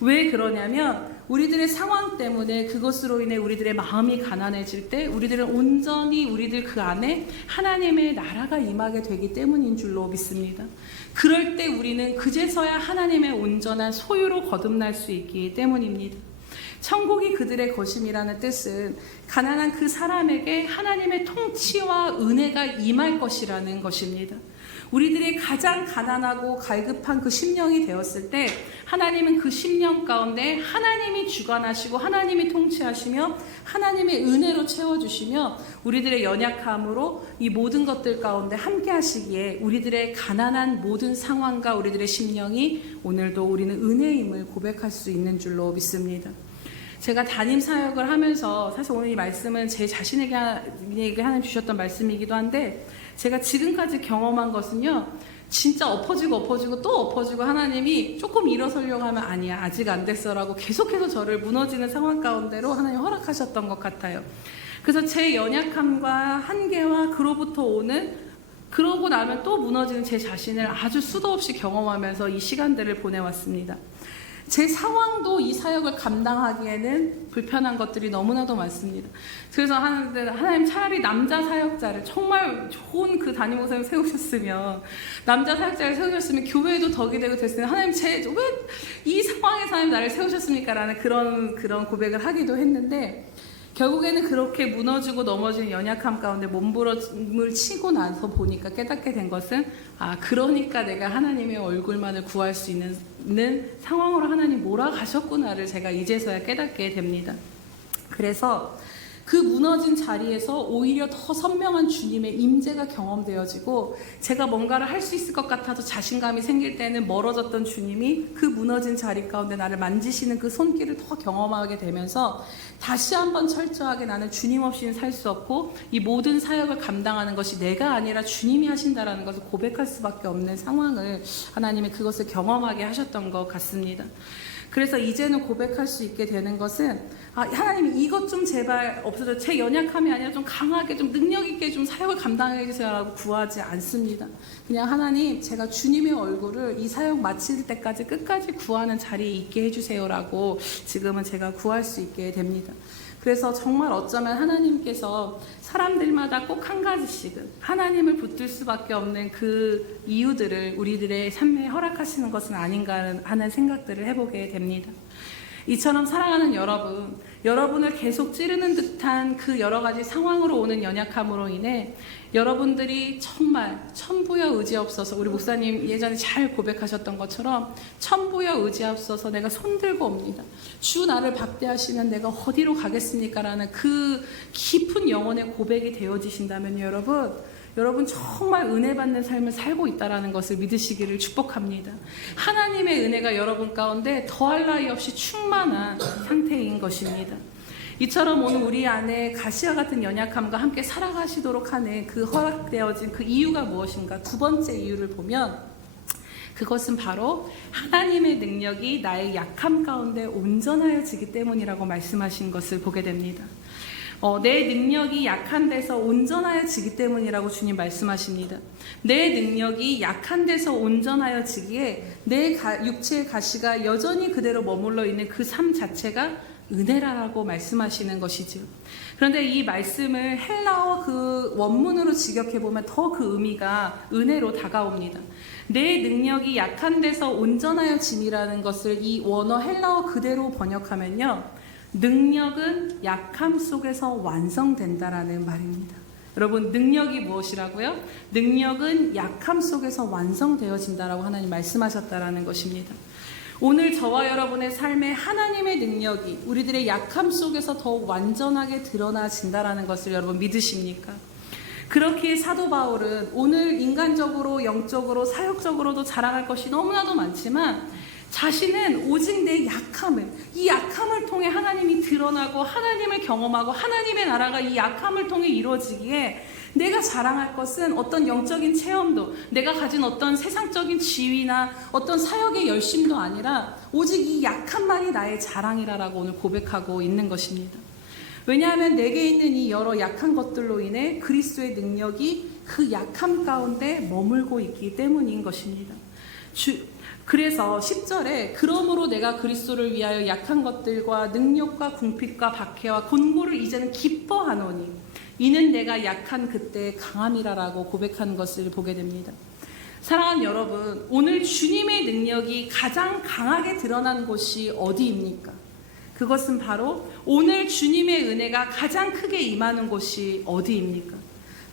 왜 그러냐면 우리들의 상황 때문에 그것으로 인해 우리들의 마음이 가난해질 때 우리들은 온전히 우리들 그 안에 하나님의 나라가 임하게 되기 때문인 줄로 믿습니다. 그럴 때 우리는 그제서야 하나님의 온전한 소유로 거듭날 수 있기 때문입니다. 천국이 그들의 것임이라는 뜻은 가난한 그 사람에게 하나님의 통치와 은혜가 임할 것이라는 것입니다. 우리들이 가장 가난하고 갈급한 그 심령이 되었을 때 하나님은 그 심령 가운데 하나님이 주관하시고 하나님이 통치하시며 하나님의 은혜로 채워주시며 우리들의 연약함으로 이 모든 것들 가운데 함께 하시기에 우리들의 가난한 모든 상황과 우리들의 심령이 오늘도 우리는 은혜임을 고백할 수 있는 줄로 믿습니다. 제가 담임 사역을 하면서 사실 오늘 이 말씀은 제 자신에게 하나님 주셨던 말씀이기도 한데 제가 지금까지 경험한 것은요, 진짜 엎어지고 또 엎어지고 하나님이 조금 일어서려고 하면 아니야, 아직 안 됐어라고 계속해서 저를 무너지는 상황 가운데로 하나님 허락하셨던 것 같아요. 그래서 제 연약함과 한계와 그로부터 오는, 그러고 나면 또 무너지는 제 자신을 아주 수도 없이 경험하면서 이 시간들을 보내왔습니다. 제 상황도 이 사역을 감당하기에는 불편한 것들이 너무나도 많습니다. 그래서 하나님 차라리 남자 사역자를, 정말 좋은 그 담임 목사님 세우셨으면, 남자 사역자를 세우셨으면 교회도 덕이 되고 됐으면 하나님 왜 이 상황에서 하나님 나를 세우셨습니까? 라는 그런 고백을 하기도 했는데 결국에는 그렇게 무너지고 넘어지는 연약함 가운데 몸부림을 치고 나서 보니까 깨닫게 된 것은, 그러니까 내가 하나님의 얼굴만을 구할 수 있는 상황으로 하나님 몰아가셨구나를 제가 이제서야 깨닫게 됩니다. 그래서 그 무너진 자리에서 오히려 더 선명한 주님의 임재가 경험되어지고 제가 뭔가를 할 수 있을 것 같아도 자신감이 생길 때는 멀어졌던 주님이 그 무너진 자리 가운데 나를 만지시는 그 손길을 더 경험하게 되면서 다시 한번 철저하게 나는 주님 없이는 살 수 없고 이 모든 사역을 감당하는 것이 내가 아니라 주님이 하신다라는 것을 고백할 수밖에 없는 상황을 하나님이 그것을 경험하게 하셨던 것 같습니다. 그래서 이제는 고백할 수 있게 되는 것은, 하나님 이것 좀 제발 없어져, 제 연약함이 아니라 좀 강하게 좀 능력 있게 좀 사역을 감당해 주세요라고 구하지 않습니다. 그냥 하나님 제가 주님의 얼굴을 이 사역 마칠 때까지 끝까지 구하는 자리에 있게 해주세요라고 지금은 제가 구할 수 있게 됩니다. 그래서 정말 어쩌면 하나님께서 사람들마다 꼭 한 가지씩은 하나님을 붙들 수밖에 없는 그 이유들을 우리들의 삶에 허락하시는 것은 아닌가 하는 생각들을 해보게 됩니다. 이처럼 사랑하는 여러분을 계속 찌르는 듯한 그 여러 가지 상황으로 오는 연약함으로 인해 여러분들이 정말 천부여 의지없어서, 우리 목사님 예전에 잘 고백하셨던 것처럼 천부여 의지없어서 내가 손들고 옵니다. 주 나를 박대하시면 내가 어디로 가겠습니까? 라는 그 깊은 영혼의 고백이 되어지신다면 여러분 정말 은혜 받는 삶을 살고 있다는 것을 믿으시기를 축복합니다. 하나님의 은혜가 여러분 가운데 더할 나위 없이 충만한 상태인 것입니다. 이처럼 오늘 우리 안에 가시와 같은 연약함과 함께 살아가시도록 하는 그 허락되어진 그 이유가 무엇인가? 두 번째 이유를 보면 그것은 바로 하나님의 능력이 나의 약함 가운데 온전하여지기 때문이라고 말씀하신 것을 보게 됩니다. 내 능력이 약한 데서 온전하여지기 때문이라고 주님 말씀하십니다. 내 능력이 약한 데서 온전하여지기에 내 육체의 가시가 여전히 그대로 머물러 있는 그 삶 자체가 은혜라고 말씀하시는 것이죠. 그런데 이 말씀을 헬라어 그 원문으로 직역해보면 더 그 의미가 은혜로 다가옵니다. 내 능력이 약한 데서 온전하여짐이라는 것을 이 원어 헬라어 그대로 번역하면요, 능력은 약함 속에서 완성된다라는 말입니다. 여러분, 능력이 무엇이라고요? 능력은 약함 속에서 완성되어진다라고 하나님 말씀하셨다라는 것입니다. 오늘 저와 여러분의 삶에 하나님의 능력이 우리들의 약함 속에서 더욱 완전하게 드러나진다라는 것을 여러분 믿으십니까? 그렇게 사도 바울은 오늘 인간적으로, 영적으로, 사역적으로도 자랑할 것이 너무나도 많지만 자신은 오직 내 약함을, 이 약함을 통해 하나님이 드러나고 하나님을 경험하고 하나님의 나라가 이 약함을 통해 이루어지기에 내가 자랑할 것은 어떤 영적인 체험도, 내가 가진 어떤 세상적인 지위나 어떤 사역의 열심도 아니라 오직 이 약함만이 나의 자랑이라고 오늘 고백하고 있는 것입니다. 왜냐하면 내게 있는 이 여러 약한 것들로 인해 그리스도의 능력이 그 약함 가운데 머물고 있기 때문인 것입니다. 그래서 10절에 그러므로 내가 그리스도를 위하여 약한 것들과 능력과 궁핍과 박해와 곤고를 이제는 기뻐하노니 이는 내가 약한 그때의 강함이라라고 고백하는 것을 보게 됩니다. 사랑하는 여러분, 오늘 주님의 능력이 가장 강하게 드러난 곳이 어디입니까? 그것은 바로 오늘 주님의 은혜가 가장 크게 임하는 곳이 어디입니까?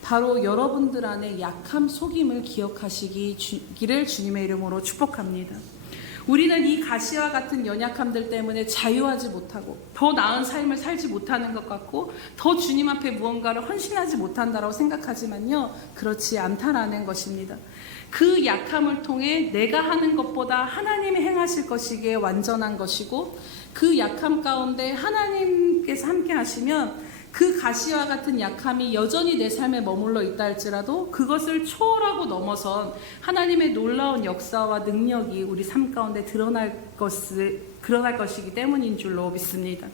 바로 여러분들 안에 약함, 속임을 기억하시기를 주님의 이름으로 축복합니다. 우리는 이 가시와 같은 연약함들 때문에 자유하지 못하고 더 나은 삶을 살지 못하는 것 같고 더 주님 앞에 무언가를 헌신하지 못한다라고 생각하지만요, 그렇지 않다라는 것입니다. 그 약함을 통해 내가 하는 것보다 하나님이 행하실 것이기에 완전한 것이고, 그 약함 가운데 하나님께서 함께 하시면 그 가시와 같은 약함이 여전히 내 삶에 머물러 있다 할지라도 그것을 초월하고 넘어선 하나님의 놀라운 역사와 능력이 우리 삶 가운데 드러날 것이기 때문인 줄로 믿습니다.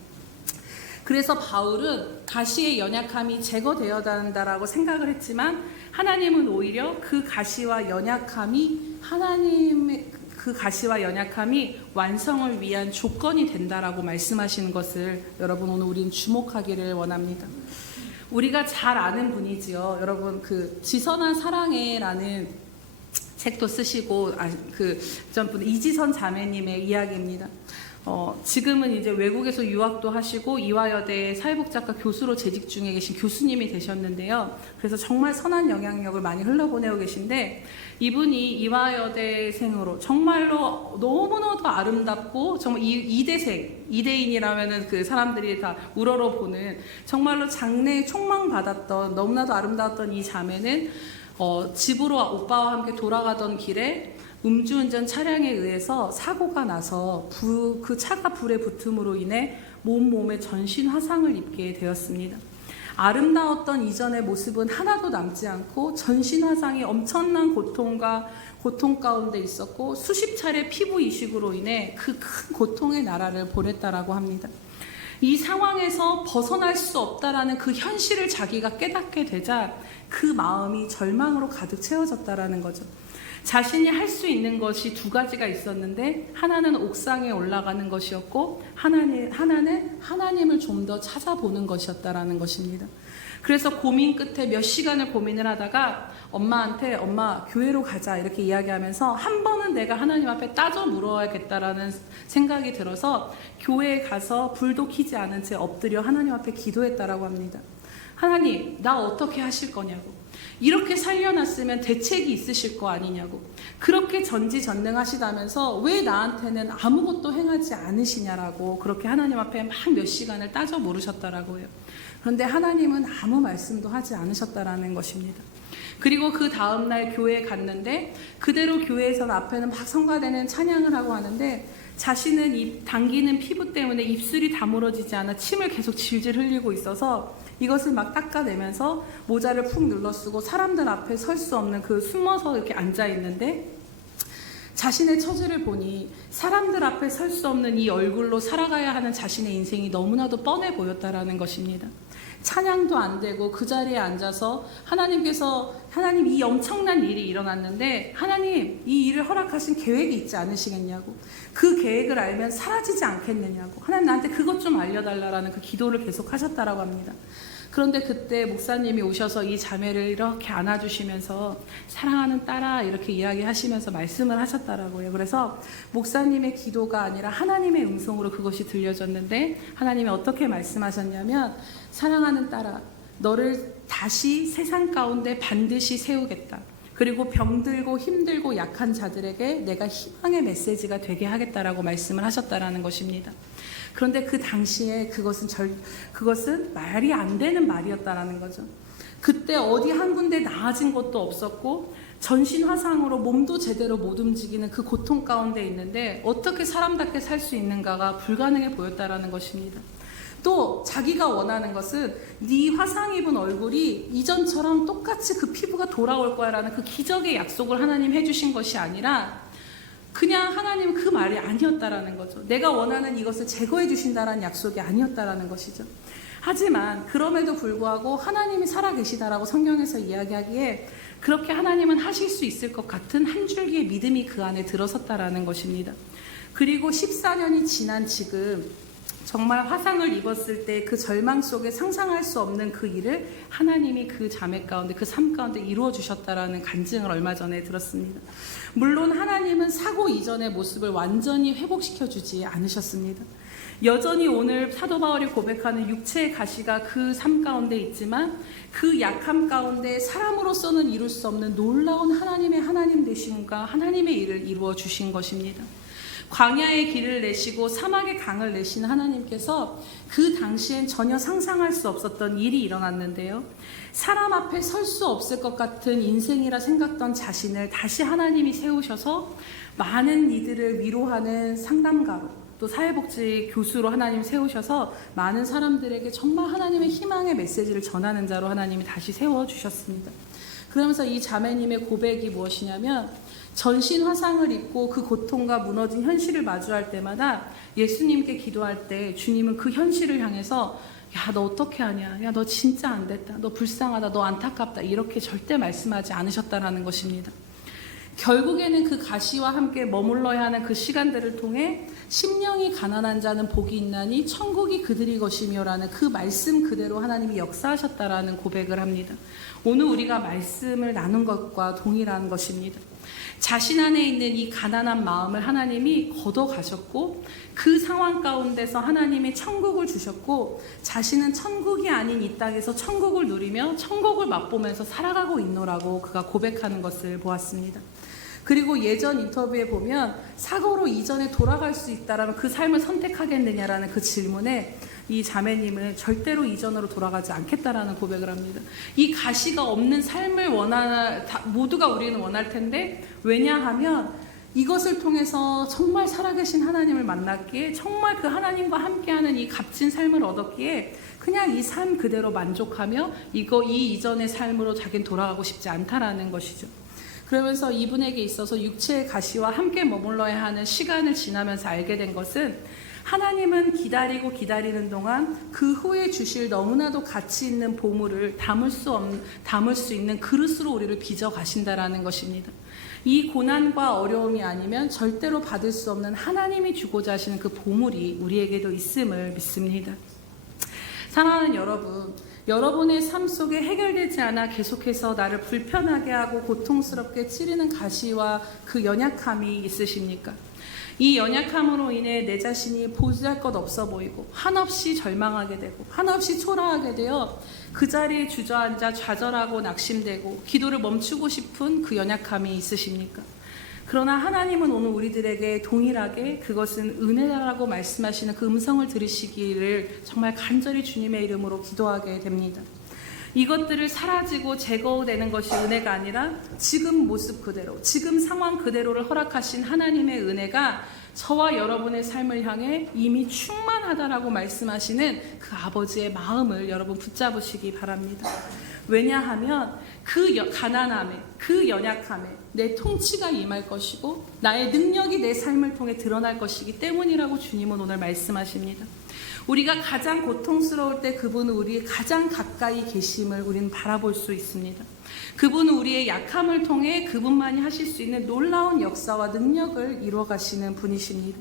그래서 바울은 가시의 연약함이 제거되어야 한다라고 생각을 했지만, 하나님은 오히려 그 가시와 연약함이 완성을 위한 조건이 된다라고 말씀하시는 것을 여러분 오늘 우리는 주목하기를 원합니다. 우리가 잘 아는 분이지요. 여러분 그 지선한 사랑해라는 책도 쓰시고 전분 이지선 자매님의 이야기입니다. 지금은 이제 외국에서 유학도 하시고 이화여대 사회복지학과 교수로 재직 중에 계신 교수님이 되셨는데요. 그래서 정말 선한 영향력을 많이 흘러보내고 계신데, 이분이 이화여대생으로 정말로 너무나도 아름답고 정말 이대인이라면은 그 사람들이 다 우러러보는 정말로 장래에 촉망받았던 너무나도 아름다웠던 이 자매는 집으로 오빠와 함께 돌아가던 길에 음주운전 차량에 의해서 사고가 나서 그 차가 불에 붙음으로 인해 몸에 전신 화상을 입게 되었습니다. 아름다웠던 이전의 모습은 하나도 남지 않고 전신 화상이 엄청난 고통 가운데 있었고, 수십 차례 피부 이식으로 인해 그 큰 고통의 나라를 보냈다라고 합니다. 이 상황에서 벗어날 수 없다라는 그 현실을 자기가 깨닫게 되자 그 마음이 절망으로 가득 채워졌다라는 거죠. 자신이 할 수 있는 것이 두 가지가 있었는데, 하나는 옥상에 올라가는 것이었고 하나는 하나님을 좀 더 찾아보는 것이었다라는 것입니다. 그래서 고민 끝에 몇 시간을 고민을 하다가 엄마한테 엄마 교회로 가자 이렇게 이야기하면서 한 번은 내가 하나님 앞에 따져 물어야겠다라는 생각이 들어서 교회에 가서 불도 켜지 않은 채 엎드려 하나님 앞에 기도했다라고 합니다. 하나님, 나 어떻게 하실 거냐고, 이렇게 살려놨으면 대책이 있으실 거 아니냐고, 그렇게 전지전능하시다면서 왜 나한테는 아무것도 행하지 않으시냐라고 그렇게 하나님 앞에 막 몇 시간을 따져 물으셨다라고 해요. 그런데 하나님은 아무 말씀도 하지 않으셨다라는 것입니다. 그리고 그 다음날 교회에 갔는데 그대로 교회에서는 앞에는 막 성가대는 찬양을 하고 하는데, 자신은 이 당기는 피부 때문에 입술이 다물어지지 않아 침을 계속 질질 흘리고 있어서 이것을 막 닦아내면서 모자를 푹 눌러쓰고 사람들 앞에 설 수 없는 그 숨어서 이렇게 앉아 있는데, 자신의 처지를 보니 사람들 앞에 설 수 없는 이 얼굴로 살아가야 하는 자신의 인생이 너무나도 뻔해 보였다라는 것입니다. 찬양도 안 되고 그 자리에 앉아서 하나님 이 엄청난 일이 일어났는데 하나님 이 일을 허락하신 계획이 있지 않으시겠냐고, 그 계획을 알면 사라지지 않겠느냐고, 하나님 나한테 그것 좀 알려달라라는 그 기도를 계속 하셨다라고 합니다. 그런데 그때 목사님이 오셔서 이 자매를 이렇게 안아주시면서 사랑하는 딸아 이렇게 이야기하시면서 말씀을 하셨다라고요. 그래서 목사님의 기도가 아니라 하나님의 음성으로 그것이 들려졌는데, 하나님이 어떻게 말씀하셨냐면, 사랑하는 딸아, 너를 다시 세상 가운데 반드시 세우겠다. 그리고 병들고 힘들고 약한 자들에게 내가 희망의 메시지가 되게 하겠다라고 말씀을 하셨다라는 것입니다. 그런데 그 당시에 그것은 말이 안 되는 말이었다라는 거죠. 그때 어디 한 군데 나아진 것도 없었고 전신 화상으로 몸도 제대로 못 움직이는 그 고통 가운데 있는데 어떻게 사람답게 살 수 있는가가 불가능해 보였다라는 것입니다. 또 자기가 원하는 것은 네 화상 입은 얼굴이 이전처럼 똑같이 그 피부가 돌아올 거야 라는 그 기적의 약속을 하나님 해주신 것이 아니라, 그냥 하나님은 그 말이 아니었다라는 거죠. 내가 원하는 이것을 제거해 주신다라는 약속이 아니었다라는 것이죠. 하지만 그럼에도 불구하고 하나님이 살아계시다라고 성경에서 이야기하기에 그렇게 하나님은 하실 수 있을 것 같은 한 줄기의 믿음이 그 안에 들어섰다라는 것입니다. 그리고 14년이 지난 지금 정말 화상을 입었을 때 그 절망 속에 상상할 수 없는 그 일을 하나님이 그 자매 가운데, 그 삶 가운데 이루어 주셨다라는 간증을 얼마 전에 들었습니다. 물론 하나님은 사고 이전의 모습을 완전히 회복시켜 주지 않으셨습니다. 여전히 오늘 사도 바울이 고백하는 육체의 가시가 그 삶 가운데 있지만 그 약함 가운데 사람으로서는 이룰 수 없는 놀라운 하나님의 하나님 되심과 하나님의 일을 이루어 주신 것입니다. 광야의 길을 내시고 사막의 강을 내신 하나님께서 그 당시엔 전혀 상상할 수 없었던 일이 일어났는데요. 사람 앞에 설 수 없을 것 같은 인생이라 생각던 자신을 다시 하나님이 세우셔서 많은 이들을 위로하는 상담가로 또 사회복지 교수로 하나님 세우셔서 많은 사람들에게 정말 하나님의 희망의 메시지를 전하는 자로 하나님이 다시 세워주셨습니다. 그러면서 이 자매님의 고백이 무엇이냐면 전신 화상을 입고 그 고통과 무너진 현실을 마주할 때마다 예수님께 기도할 때 주님은 그 현실을 향해서 야, 너 어떻게 하냐? 야, 너 진짜 안 됐다. 너 불쌍하다. 너 안타깝다. 이렇게 절대 말씀하지 않으셨다라는 것입니다. 결국에는 그 가시와 함께 머물러야 하는 그 시간들을 통해 심령이 가난한 자는 복이 있나니 천국이 그들이 것이며라는 그 말씀 그대로 하나님이 역사하셨다라는 고백을 합니다. 오늘 우리가 말씀을 나눈 것과 동일한 것입니다. 자신 안에 있는 이 가난한 마음을 하나님이 걷어가셨고 그 상황 가운데서 하나님이 천국을 주셨고 자신은 천국이 아닌 이 땅에서 천국을 누리며 천국을 맛보면서 살아가고 있노라고 그가 고백하는 것을 보았습니다. 그리고 예전 인터뷰에 보면 사고로 이전에 돌아갈 수 있다라면 그 삶을 선택하겠느냐라는 그 질문에 이 자매님은 절대로 이전으로 돌아가지 않겠다라는 고백을 합니다. 이 가시가 없는 삶을 모두가 우리는 원할 텐데 왜냐하면 이것을 통해서 정말 살아계신 하나님을 만났기에 정말 그 하나님과 함께하는 이 값진 삶을 얻었기에 그냥 이 삶 그대로 만족하며 이 이전의 삶으로 자기는 돌아가고 싶지 않다라는 것이죠. 그러면서 이분에게 있어서 육체의 가시와 함께 머물러야 하는 시간을 지나면서 알게 된 것은 하나님은 기다리는 동안 그 후에 주실 너무나도 가치 있는 보물을 담을 수 있는 그릇으로 우리를 빚어 가신다라는 것입니다. 이 고난과 어려움이 아니면 절대로 받을 수 없는 하나님이 주고자 하시는 그 보물이 우리에게도 있음을 믿습니다. 사랑하는 여러분, 여러분의 삶 속에 해결되지 않아 계속해서 나를 불편하게 하고 고통스럽게 찌르는 가시와 그 연약함이 있으십니까? 이 연약함으로 인해 내 자신이 보잘 것 없어 보이고 한없이 절망하게 되고 한없이 초라하게 되어 그 자리에 주저앉아 좌절하고 낙심되고 기도를 멈추고 싶은 그 연약함이 있으십니까? 그러나 하나님은 오늘 우리들에게 동일하게 그것은 은혜라고 말씀하시는 그 음성을 들으시기를 정말 간절히 주님의 이름으로 기도하게 됩니다. 이것들을 사라지고 제거되는 것이 은혜가 아니라 지금 모습 그대로, 지금 상황 그대로를 허락하신 하나님의 은혜가 저와 여러분의 삶을 향해 이미 충만하다라고 말씀하시는 그 아버지의 마음을 여러분 붙잡으시기 바랍니다. 왜냐하면 그 가난함에, 그 연약함에 내 통치가 임할 것이고 나의 능력이 내 삶을 통해 드러날 것이기 때문이라고 주님은 오늘 말씀하십니다. 우리가 가장 고통스러울 때 그분은 우리 가장 가까이 계심을 우리는 바라볼 수 있습니다. 그분은 우리의 약함을 통해 그분만이 하실 수 있는 놀라운 역사와 능력을 이루어가시는 분이십니다.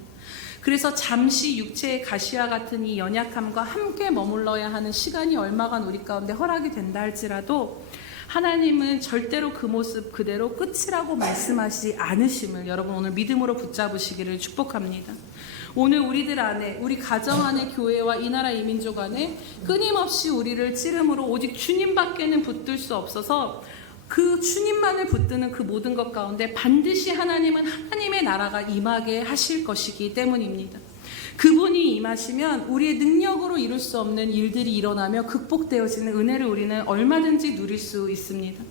그래서 잠시 육체의 가시와 같은 이 연약함과 함께 머물러야 하는 시간이 얼마간 우리 가운데 허락이 된다 할지라도 하나님은 절대로 그 모습 그대로 끝이라고 말씀하시지 않으심을 여러분 오늘 믿음으로 붙잡으시기를 축복합니다. 오늘 우리들 안에, 우리 가정 안에, 교회와 이 나라 이 민족 안에 끊임없이 우리를 찌름으로 오직 주님밖에는 붙들 수 없어서 그 주님만을 붙드는 그 모든 것 가운데 반드시 하나님은 하나님의 나라가 임하게 하실 것이기 때문입니다. 그분이 임하시면 우리의 능력으로 이룰 수 없는 일들이 일어나며 극복되어지는 은혜를 우리는 얼마든지 누릴 수 있습니다.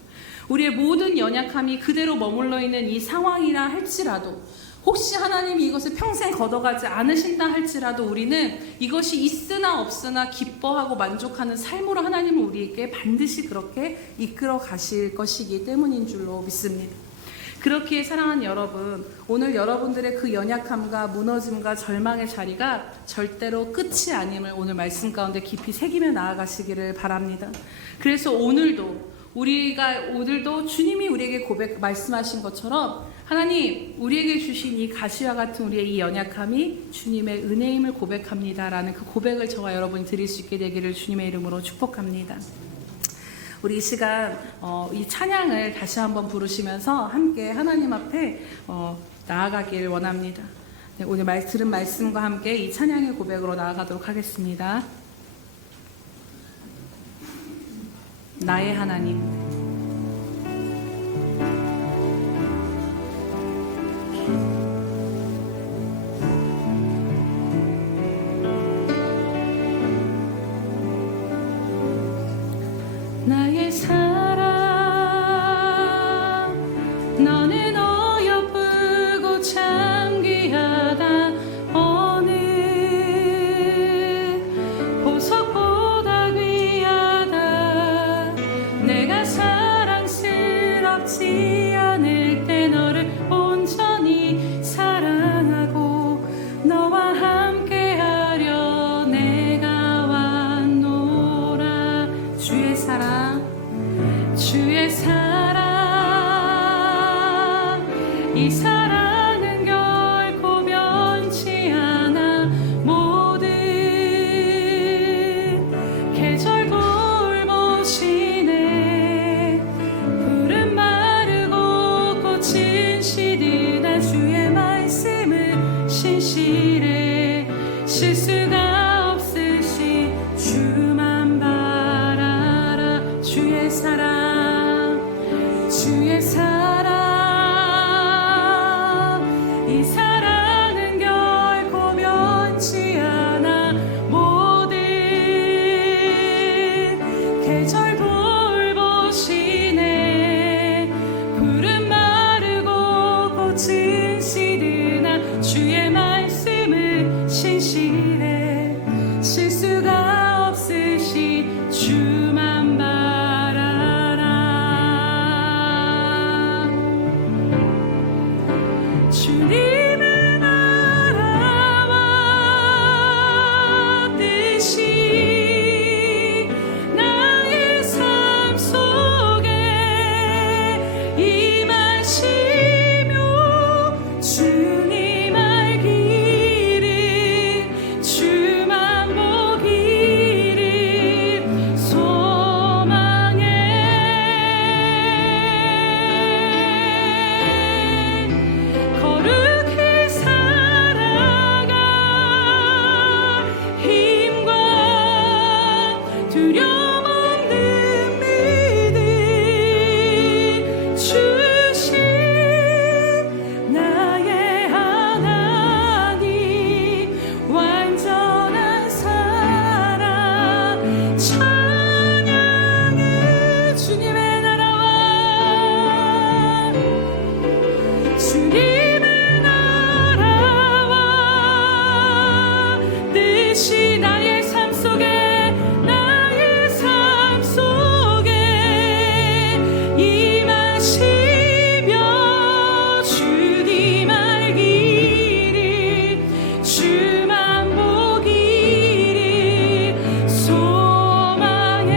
우리의 모든 연약함이 그대로 머물러 있는 이 상황이라 할지라도 혹시 하나님이 이것을 평생 걷어가지 않으신다 할지라도 우리는 이것이 있으나 없으나 기뻐하고 만족하는 삶으로 하나님은 우리에게 반드시 그렇게 이끌어 가실 것이기 때문인 줄로 믿습니다. 그렇기에 사랑하는 여러분, 오늘 여러분들의 그 연약함과 무너짐과 절망의 자리가 절대로 끝이 아님을 오늘 말씀 가운데 깊이 새기며 나아가시기를 바랍니다. 그래서 오늘도 주님이 우리에게 말씀하신 것처럼 하나님, 우리에게 주신 이 가시와 같은 우리의 이 연약함이 주님의 은혜임을 고백합니다라는 그 고백을 저와 여러분이 드릴 수 있게 되기를 주님의 이름으로 축복합니다. 우리 이 시간 이 찬양을 다시 한번 부르시면서 함께 하나님 앞에 나아가길 원합니다. 네, 오늘 들은 말씀과 함께 이 찬양의 고백으로 나아가도록 하겠습니다. 나의 하나님. 나의 사랑, 너는 어여쁘고 참 귀하다. 어느 보석보다 귀하다. 내가 사랑스럽지 않을 때 너를 온전히 사랑하고 너와 함께하려 내가 왔노라. 주의 사랑, 주의 사랑, 이 사랑은 결코 변치 않아. 모든 계절 돌보시네. 푸른 마르고 꽃은 시드나 주의 말씀은 신실해. 실수가 없으시 주만 바라라. 주의 사랑, 주의 사랑, 이 사랑은 결코 변치 않아. 모든 계절 돌보시네. 푸른 마르고 꽃은 시드나 주의 말씀은 신실해. 실수가 없으시 주만 바라라. 주님의 나라와 뜻이 나의 삶 속에 임하시며 주님 알기를 주만 보기를 소망해. 거룩히 살아가 힘과 두려움 없는 믿음 주신 나의 하나님. 완전한 사랑 찬양해. 주님의 나라와 주님의 나라와 뜻이 나의 삶 속에 나의 삶 속에 임하시며 주님 알기를 주만 보기를 소망해.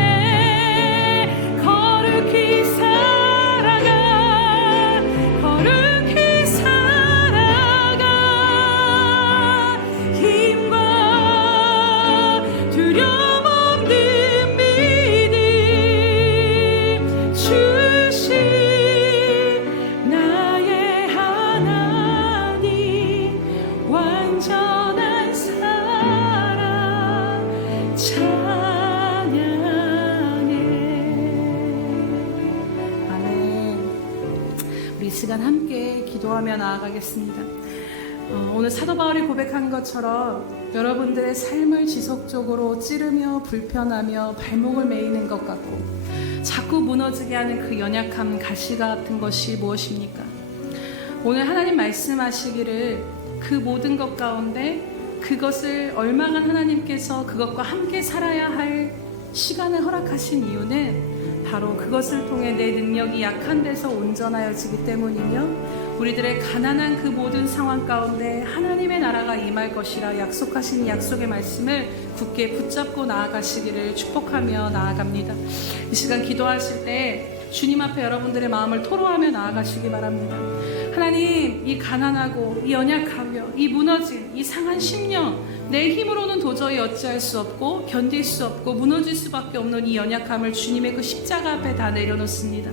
거룩히 살아가, 거룩히 살아가 힘과 두려움 없는 믿음 주신 나의 하나님. 완전한 사랑 찬양해. 아멘. 우리 이 시간 함께 기도하며 나아가겠습니다. 오늘 사도 바울이 고백한 것처럼 여러분들의 삶을 지속적으로 찌르며 불편하며 발목을 매이는 것 같고 자꾸 무너지게 하는 그 연약함, 가시 같은 것이 무엇입니까? 오늘 하나님 말씀하시기를 그 모든 것 가운데 그것을 얼마간 하나님께서 그것과 함께 살아야 할 시간을 허락하신 이유는 바로 그것을 통해 내 능력이 약한 데서 온전하여지기 때문이며 우리들의 가난한 그 모든 상황 가운데 하나님의 나라가 임할 것이라 약속하신 이 약속의 말씀을 굳게 붙잡고 나아가시기를 축복하며 나아갑니다. 이 시간 기도하실 때 주님 앞에 여러분들의 마음을 토로하며 나아가시기 바랍니다. 하나님, 이 가난하고 이 연약하며 이 무너진 이 상한 심령, 내 힘으로는 도저히 어찌할 수 없고 견딜 수 없고 무너질 수밖에 없는 이 연약함을 주님의 그 십자가 앞에 다 내려놓습니다.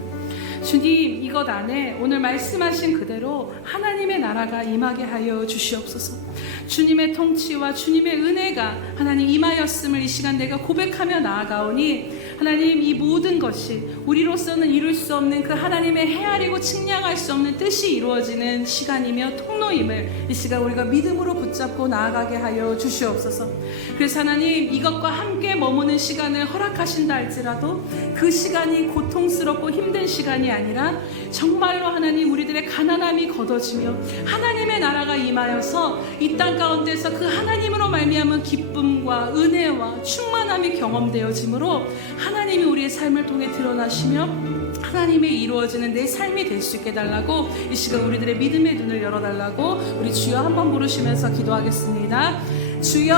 주님, 이것 안에 오늘 말씀하신 그대로 하나님의 나라가 임하게 하여 주시옵소서. 주님의 통치와 주님의 은혜가 하나님 임하였음을 이 시간 내가 고백하며 나아가오니 하나님, 이 모든 것이 우리로서는 이룰 수 없는 그 하나님의 헤아리고 측량할 수 없는 뜻이 이루어지는 시간이며 통로임을 이 시간 우리가 믿음으로 붙잡고 나아가게 하여 주시옵소서. 그래서 하나님, 이것과 함께 머무는 시간을 허락하신다 할지라도 그 시간이 고통스럽고 힘든 시간이 아니라 정말로 하나님, 우리들의 가난함이 걷어지며 하나님의 나라가 임하여서 이 땅 가운데서 그 하나님으로 말미암은 기쁨과 은혜와 충만함이 경험되어지므로 하나님이 우리의 삶을 통해 드러나시며 하나님의 이루어지는 내 삶이 될 수 있게 달라고 이 시간 우리들의 믿음의 눈을 열어달라고 우리 주여 한번 부르시면서 기도하겠습니다. 주여,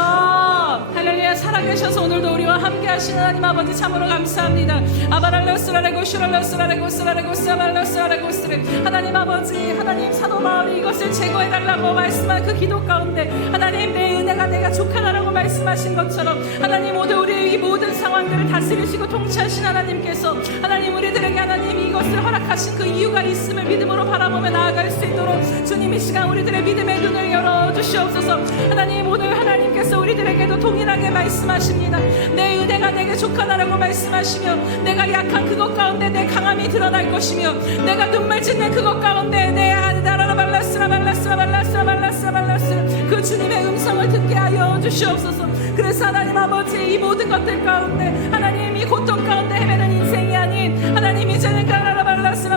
할렐루야. 살아계셔서 오늘도 우리와 함께 하시는 하나님 아버지 참으로 감사합니다. 아바랄레스라레고 슈랄레스라레고 스라레고 스라레고 하나님 아버지, 하나님 사도 바울이 이것을 제거해달라고 말씀한 그 기도 가운데 하나님, 내 은혜가 내가 족하다라고 말씀하신 것처럼 하나님, 오늘 우리의 이 모든 상황들을 다스리시고 통치하신 하나님께서 하나님, 우리들에게 하나님 이것을 허락하신 그 이유가 있음을 믿음으로 바라보며 나아갈 수 있도록 주님 이 시간 우리들의 믿음의 눈을 열어주시옵소서. 하나님, 오늘 하나님께서 우리들에게도 동일하게 말씀하십니다. 내 은혜가 내게 족하다라고 말씀하시며 내가 약한 그것 가운데 내 강함이 드러날 것이며 내가 눈물 짓는 그것 가운데 내 아니다라라 발라스라 그 주님의 음성을 듣게 하여 주시옵소서. 그래서 하나님 아버지, 이 모든 것들 가운데 하나님, 이 고통 가운데 헤매는 인생이 아닌 하나님, 이제는 가라라 발라스라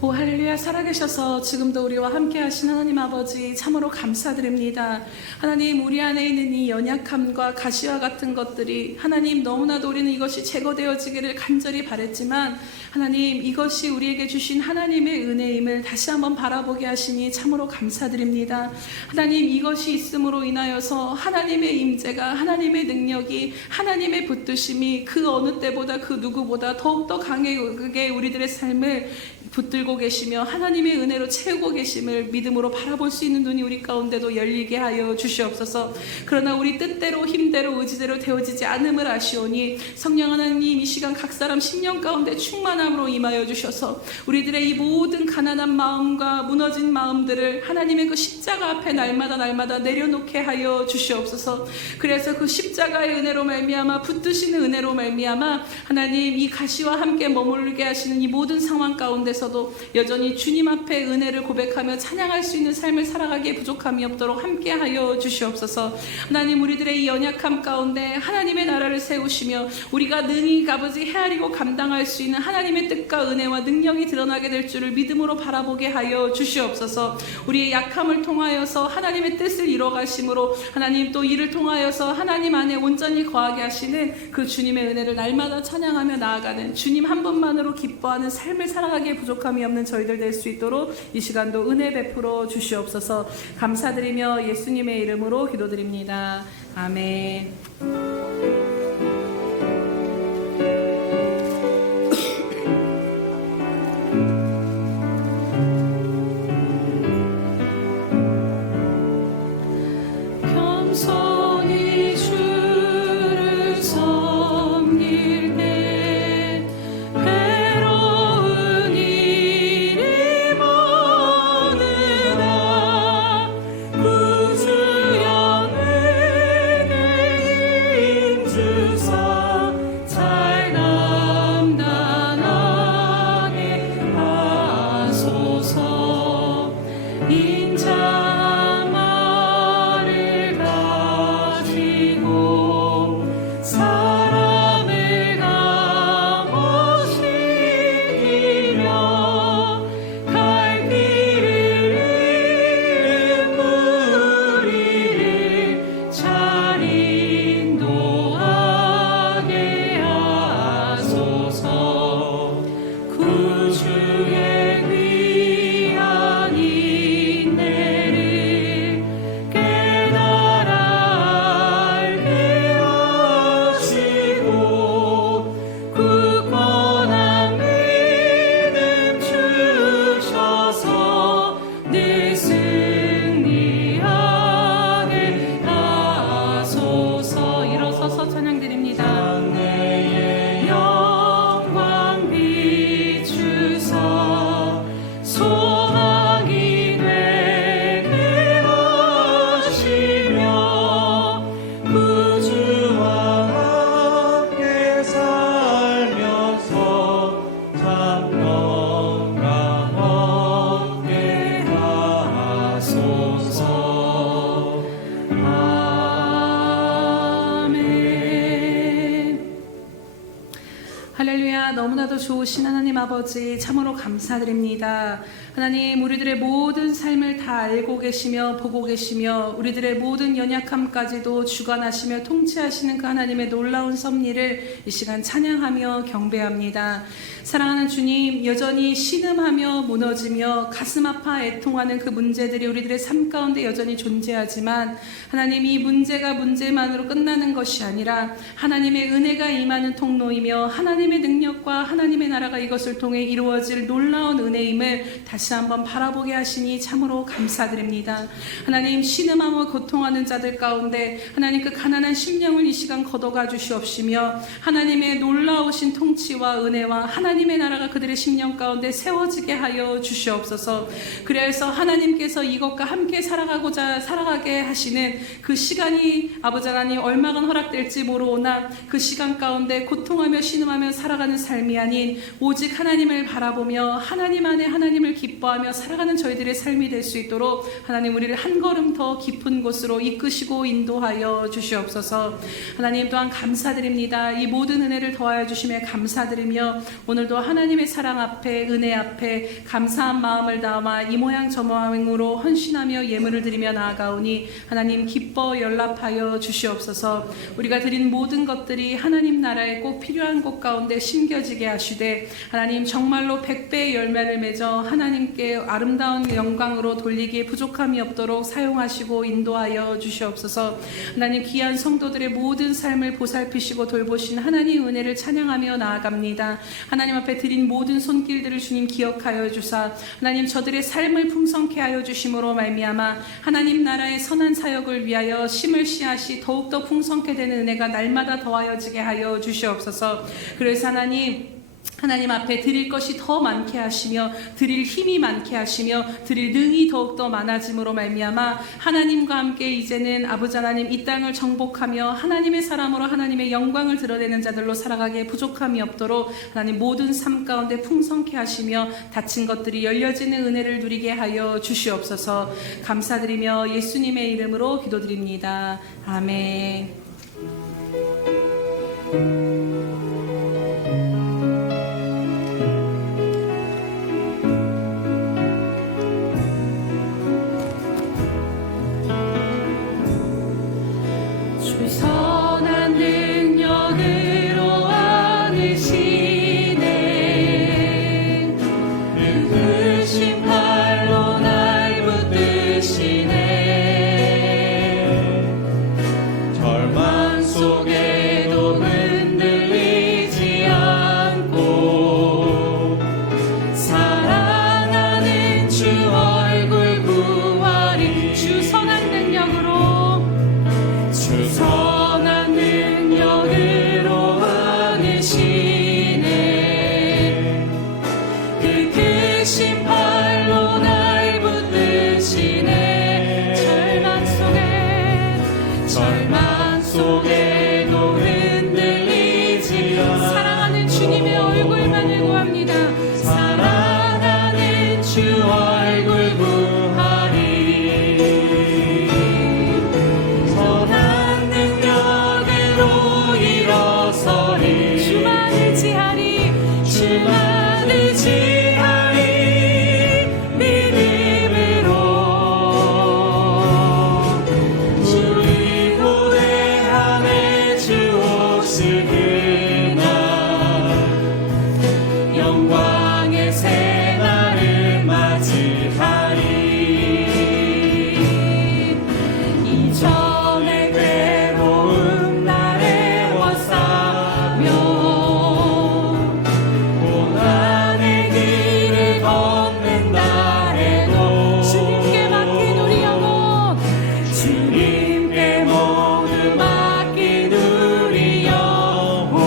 오 할렐루야. 살아계셔서 지금도 우리와 함께 하신 하나님 아버지 참으로 감사드립니다. 하나님, 우리 안에 있는 이 연약함과 가시와 같은 것들이 하나님, 너무나도 우리는 이것이 제거되어지기를 간절히 바랬지만 하나님, 이것이 우리에게 주신 하나님의 은혜임을 다시 한번 바라보게 하시니 참으로 감사드립니다. 하나님, 이것이 있음으로 인하여서 하나님의 임재가, 하나님의 능력이, 하나님의 붙드심이 그 어느 때보다 그 누구보다 더욱더 강하게 우리들의 삶을 붙들고 계시며 하나님의 은혜로 채우고 계심을 믿음으로 바라볼 수 있는 눈이 우리 가운데도 열리게 하여 주시옵소서. 그러나 우리 뜻대로 힘대로 의지대로 되어지지 않음을 아시오니 성령 하나님, 이 시간 각 사람 심령 가운데 충만함으로 임하여 주셔서 우리들의 이 모든 가난한 마음과 무너진 마음들을 하나님의 그 십자가 앞에 날마다 내려놓게 하여 주시옵소서. 그래서 그 십자가의 은혜로 말미암아, 붙드시는 은혜로 말미암아 하나님, 이 가시와 함께 머물게 하시는 이 모든 상황 가운데 서도 여전히 주님 앞에 은혜를 고백하며 찬양할 수 있는 삶을 살아가기에 부족함이 없도록 함께하여 주시옵소서. 하나님, 우리들의 이 연약함 가운데 하나님의 나라를 세우시며 우리가 능히 아버지 헤아리고 감당할 수 있는 하나님의 뜻과 은혜와 능력이 드러나게 될 줄을 믿음으로 바라보게 하여 주시옵소서. 우리의 약함을 통하여서 하나님의 뜻을 이뤄가심으로 하나님, 또 이를 통하여서 하나님 안에 온전히 거하게 하시는 그 주님의 은혜를 날마다 찬양하며 나아가는 주님 한 분만으로 기뻐하는 삶을 살아가기에 부족함이 없는 저희들 될 수 있도록 이 시간도 은혜 베풀어 주시옵소서. 감사드리며 예수님의 이름으로 기도드립니다. 아멘. 겸손히 주를 섬길 때 괴로운 일이 많으나 구주여 내게 힘주사 잘 감당하게 하소서. 인자 말을 가 너무나도 좋으신 하나님 아버지 참으로 감사드립니다. 하나님, 우리들의 모든 삶을 다 알고 계시며 보고 계시며 우리들의 모든 연약함까지도 주관하시며 통치하시는 그 하나님의 놀라운 섭리를 이 시간 찬양하며 경배합니다. 사랑하는 주님, 여전히 신음하며 무너지며 가슴 아파 애통하는 그 문제들이 우리들의 삶 가운데 여전히 존재하지만 하나님, 이 문제가 문제만으로 끝나는 것이 아니라 하나님의 은혜가 임하는 통로이며 하나님의 능력과 하나님의 나라가 이것을 통해 이루어질 놀라운 은혜임을 다시 한번 바라보게 하시니 참으로 감사드립니다. 하나님, 신음하며 고통하는 자들 가운데 하나님 그 가난한 심령을 이 시간 걷어가 주시옵시며 하나님의 놀라우신 통치와 은혜와 하나님의 나라가 그들의 심령 가운데 세워지게 하여 주시옵소서. 그래서 하나님께서 이것과 함께 살아가게 하시는 그 시간이 아버지 하나님 얼마간 허락될지 모르오나 그 시간 가운데 고통하며 신음하며 살아가는 삶이 아닌 오직 하나님을 바라보며 하나님 안에 하나님을 기뻐하며 살아가는 저희들의 삶이 될 수 있도록 하나님, 우리를 한 걸음 더 깊은 곳으로 이끄시고 인도하여 주시옵소서. 하나님, 또한 감사드립니다. 이 모든 은혜를 더하여 주심에 감사드리며 오늘도 하나님의 사랑 앞에, 은혜 앞에 감사한 마음을 담아 이 모양 저 모양으로 헌신하며 예물을 드리며 나아가오니 하나님, 기뻐 연락하여 주시옵소서. 우리가 드린 모든 것들이 하나님 나라에 꼭 필요한 곳 가운데 심겨지게 하시되 하나님, 정말로 100배의 열매를 맺어 하나님께 아름다운 영광으로 돌리기에 부족함이 없도록 사용하시고 인도하여 주시옵소서. 하나님, 귀한 성도들의 모든 삶을 보살피시고 돌보신 하나님 은혜를 찬양하며 나아갑니다. 하나님 앞에 드린 모든 손길들을 주님 기억하여 주사 하나님, 저들의 삶을 풍성케 하여 주심으로 말미암아 하나님 나라의 선한 사역을 위하여 심을 씨앗이 더욱더 풍성케 되는 은혜가 날마다 더하여지게 하여 주시옵소서. 그래서 하나님 앞에 드릴 것이 더 많게 하시며 드릴 힘이 많게 하시며 드릴 능이 더욱더 많아짐으로 말미암아 하나님과 함께 이제는 아버지 하나님 이 땅을 정복하며 하나님의 사람으로 하나님의 영광을 드러내는 자들로 살아가기에 부족함이 없도록 하나님 모든 삶 가운데 풍성케 하시며 닫힌 것들이 열려지는 은혜를 누리게 하여 주시옵소서. 감사드리며 예수님의 이름으로 기도드립니다. 아멘. 선한 능력으로 안으시네. 큰 팔로 날 붙드시네. 절망 속에도 흔들리지 않고 사랑하는 주 얼굴 구하리. 주 선한 능력으로 선한 능력으로 안으시네. 그 크신 팔로 날 붙드시네. 절망 속에도 흔들리지 않고 사랑하는 주님의 얼굴만을 구합니다. 사랑하는 주 얼굴 구하리. 선한 능력으로 일어서리. 주만을 지하리. 주만을 지하리. 믿음으로 주의 고대함에 주 오시구나. 영광의 새날을 맞이하리. 이전의 괴로움 날에 워싸며 고난의 길을 걷는다 해도 주님께 맡긴 우리 영혼. 주님께 모두 맡긴 우리 영혼.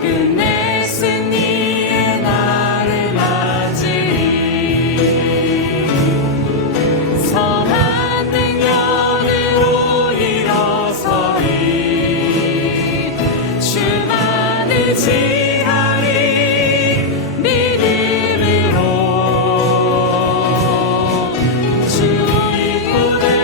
끝내 승리의 날을 맞으리. 선한 능력으로 일어서리. 주만을 지하리. 믿음으로 주의 고대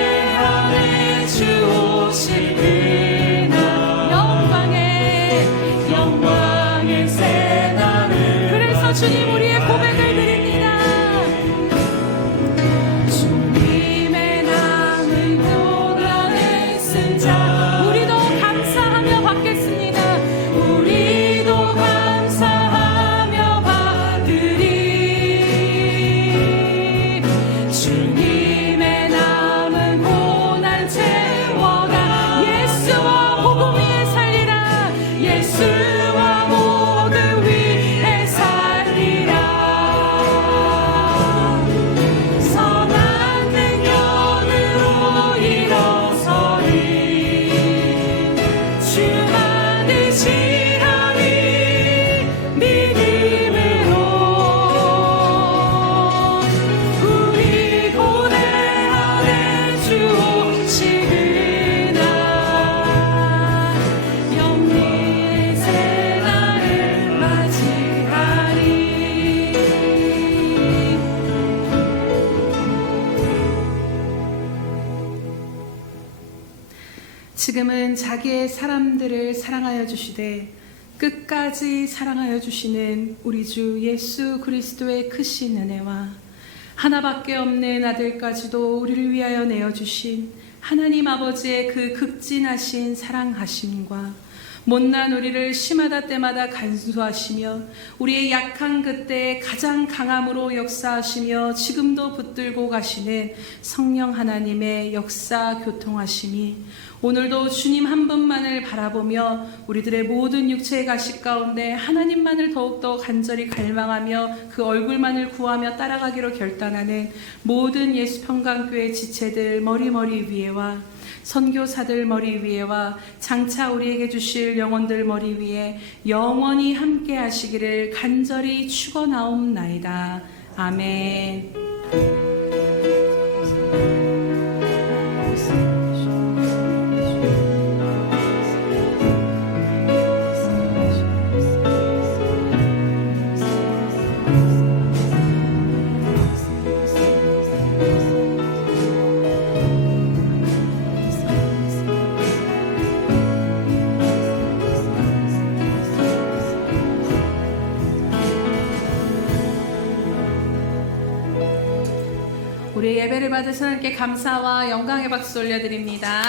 지금은 자기의 사람들을 사랑하여 주시되 끝까지 사랑하여 주시는 우리 주 예수 그리스도의 크신 은혜와 하나밖에 없는 아들까지도 우리를 위하여 내어주신 하나님 아버지의 그 극진하신 사랑하심과 못난 우리를 심하다 때마다 간수하시며 우리의 약한 그때에 가장 강함으로 역사하시며 지금도 붙들고 가시는 성령 하나님의 역사 교통하심이 오늘도 주님 한 분만을 바라보며 우리들의 모든 육체의 가식 가운데 하나님만을 더욱더 간절히 갈망하며 그 얼굴만을 구하며 따라가기로 결단하는 모든 예수평강교회 지체들 머리 위에와 선교사들 머리 위에와 장차 우리에게 주실 영혼들 머리 위에 영원히 함께 하시기를 간절히 축원하옵나이다. 아멘. 우리 예배를 받으신 하나님께 감사와 영광의 박수 올려드립니다.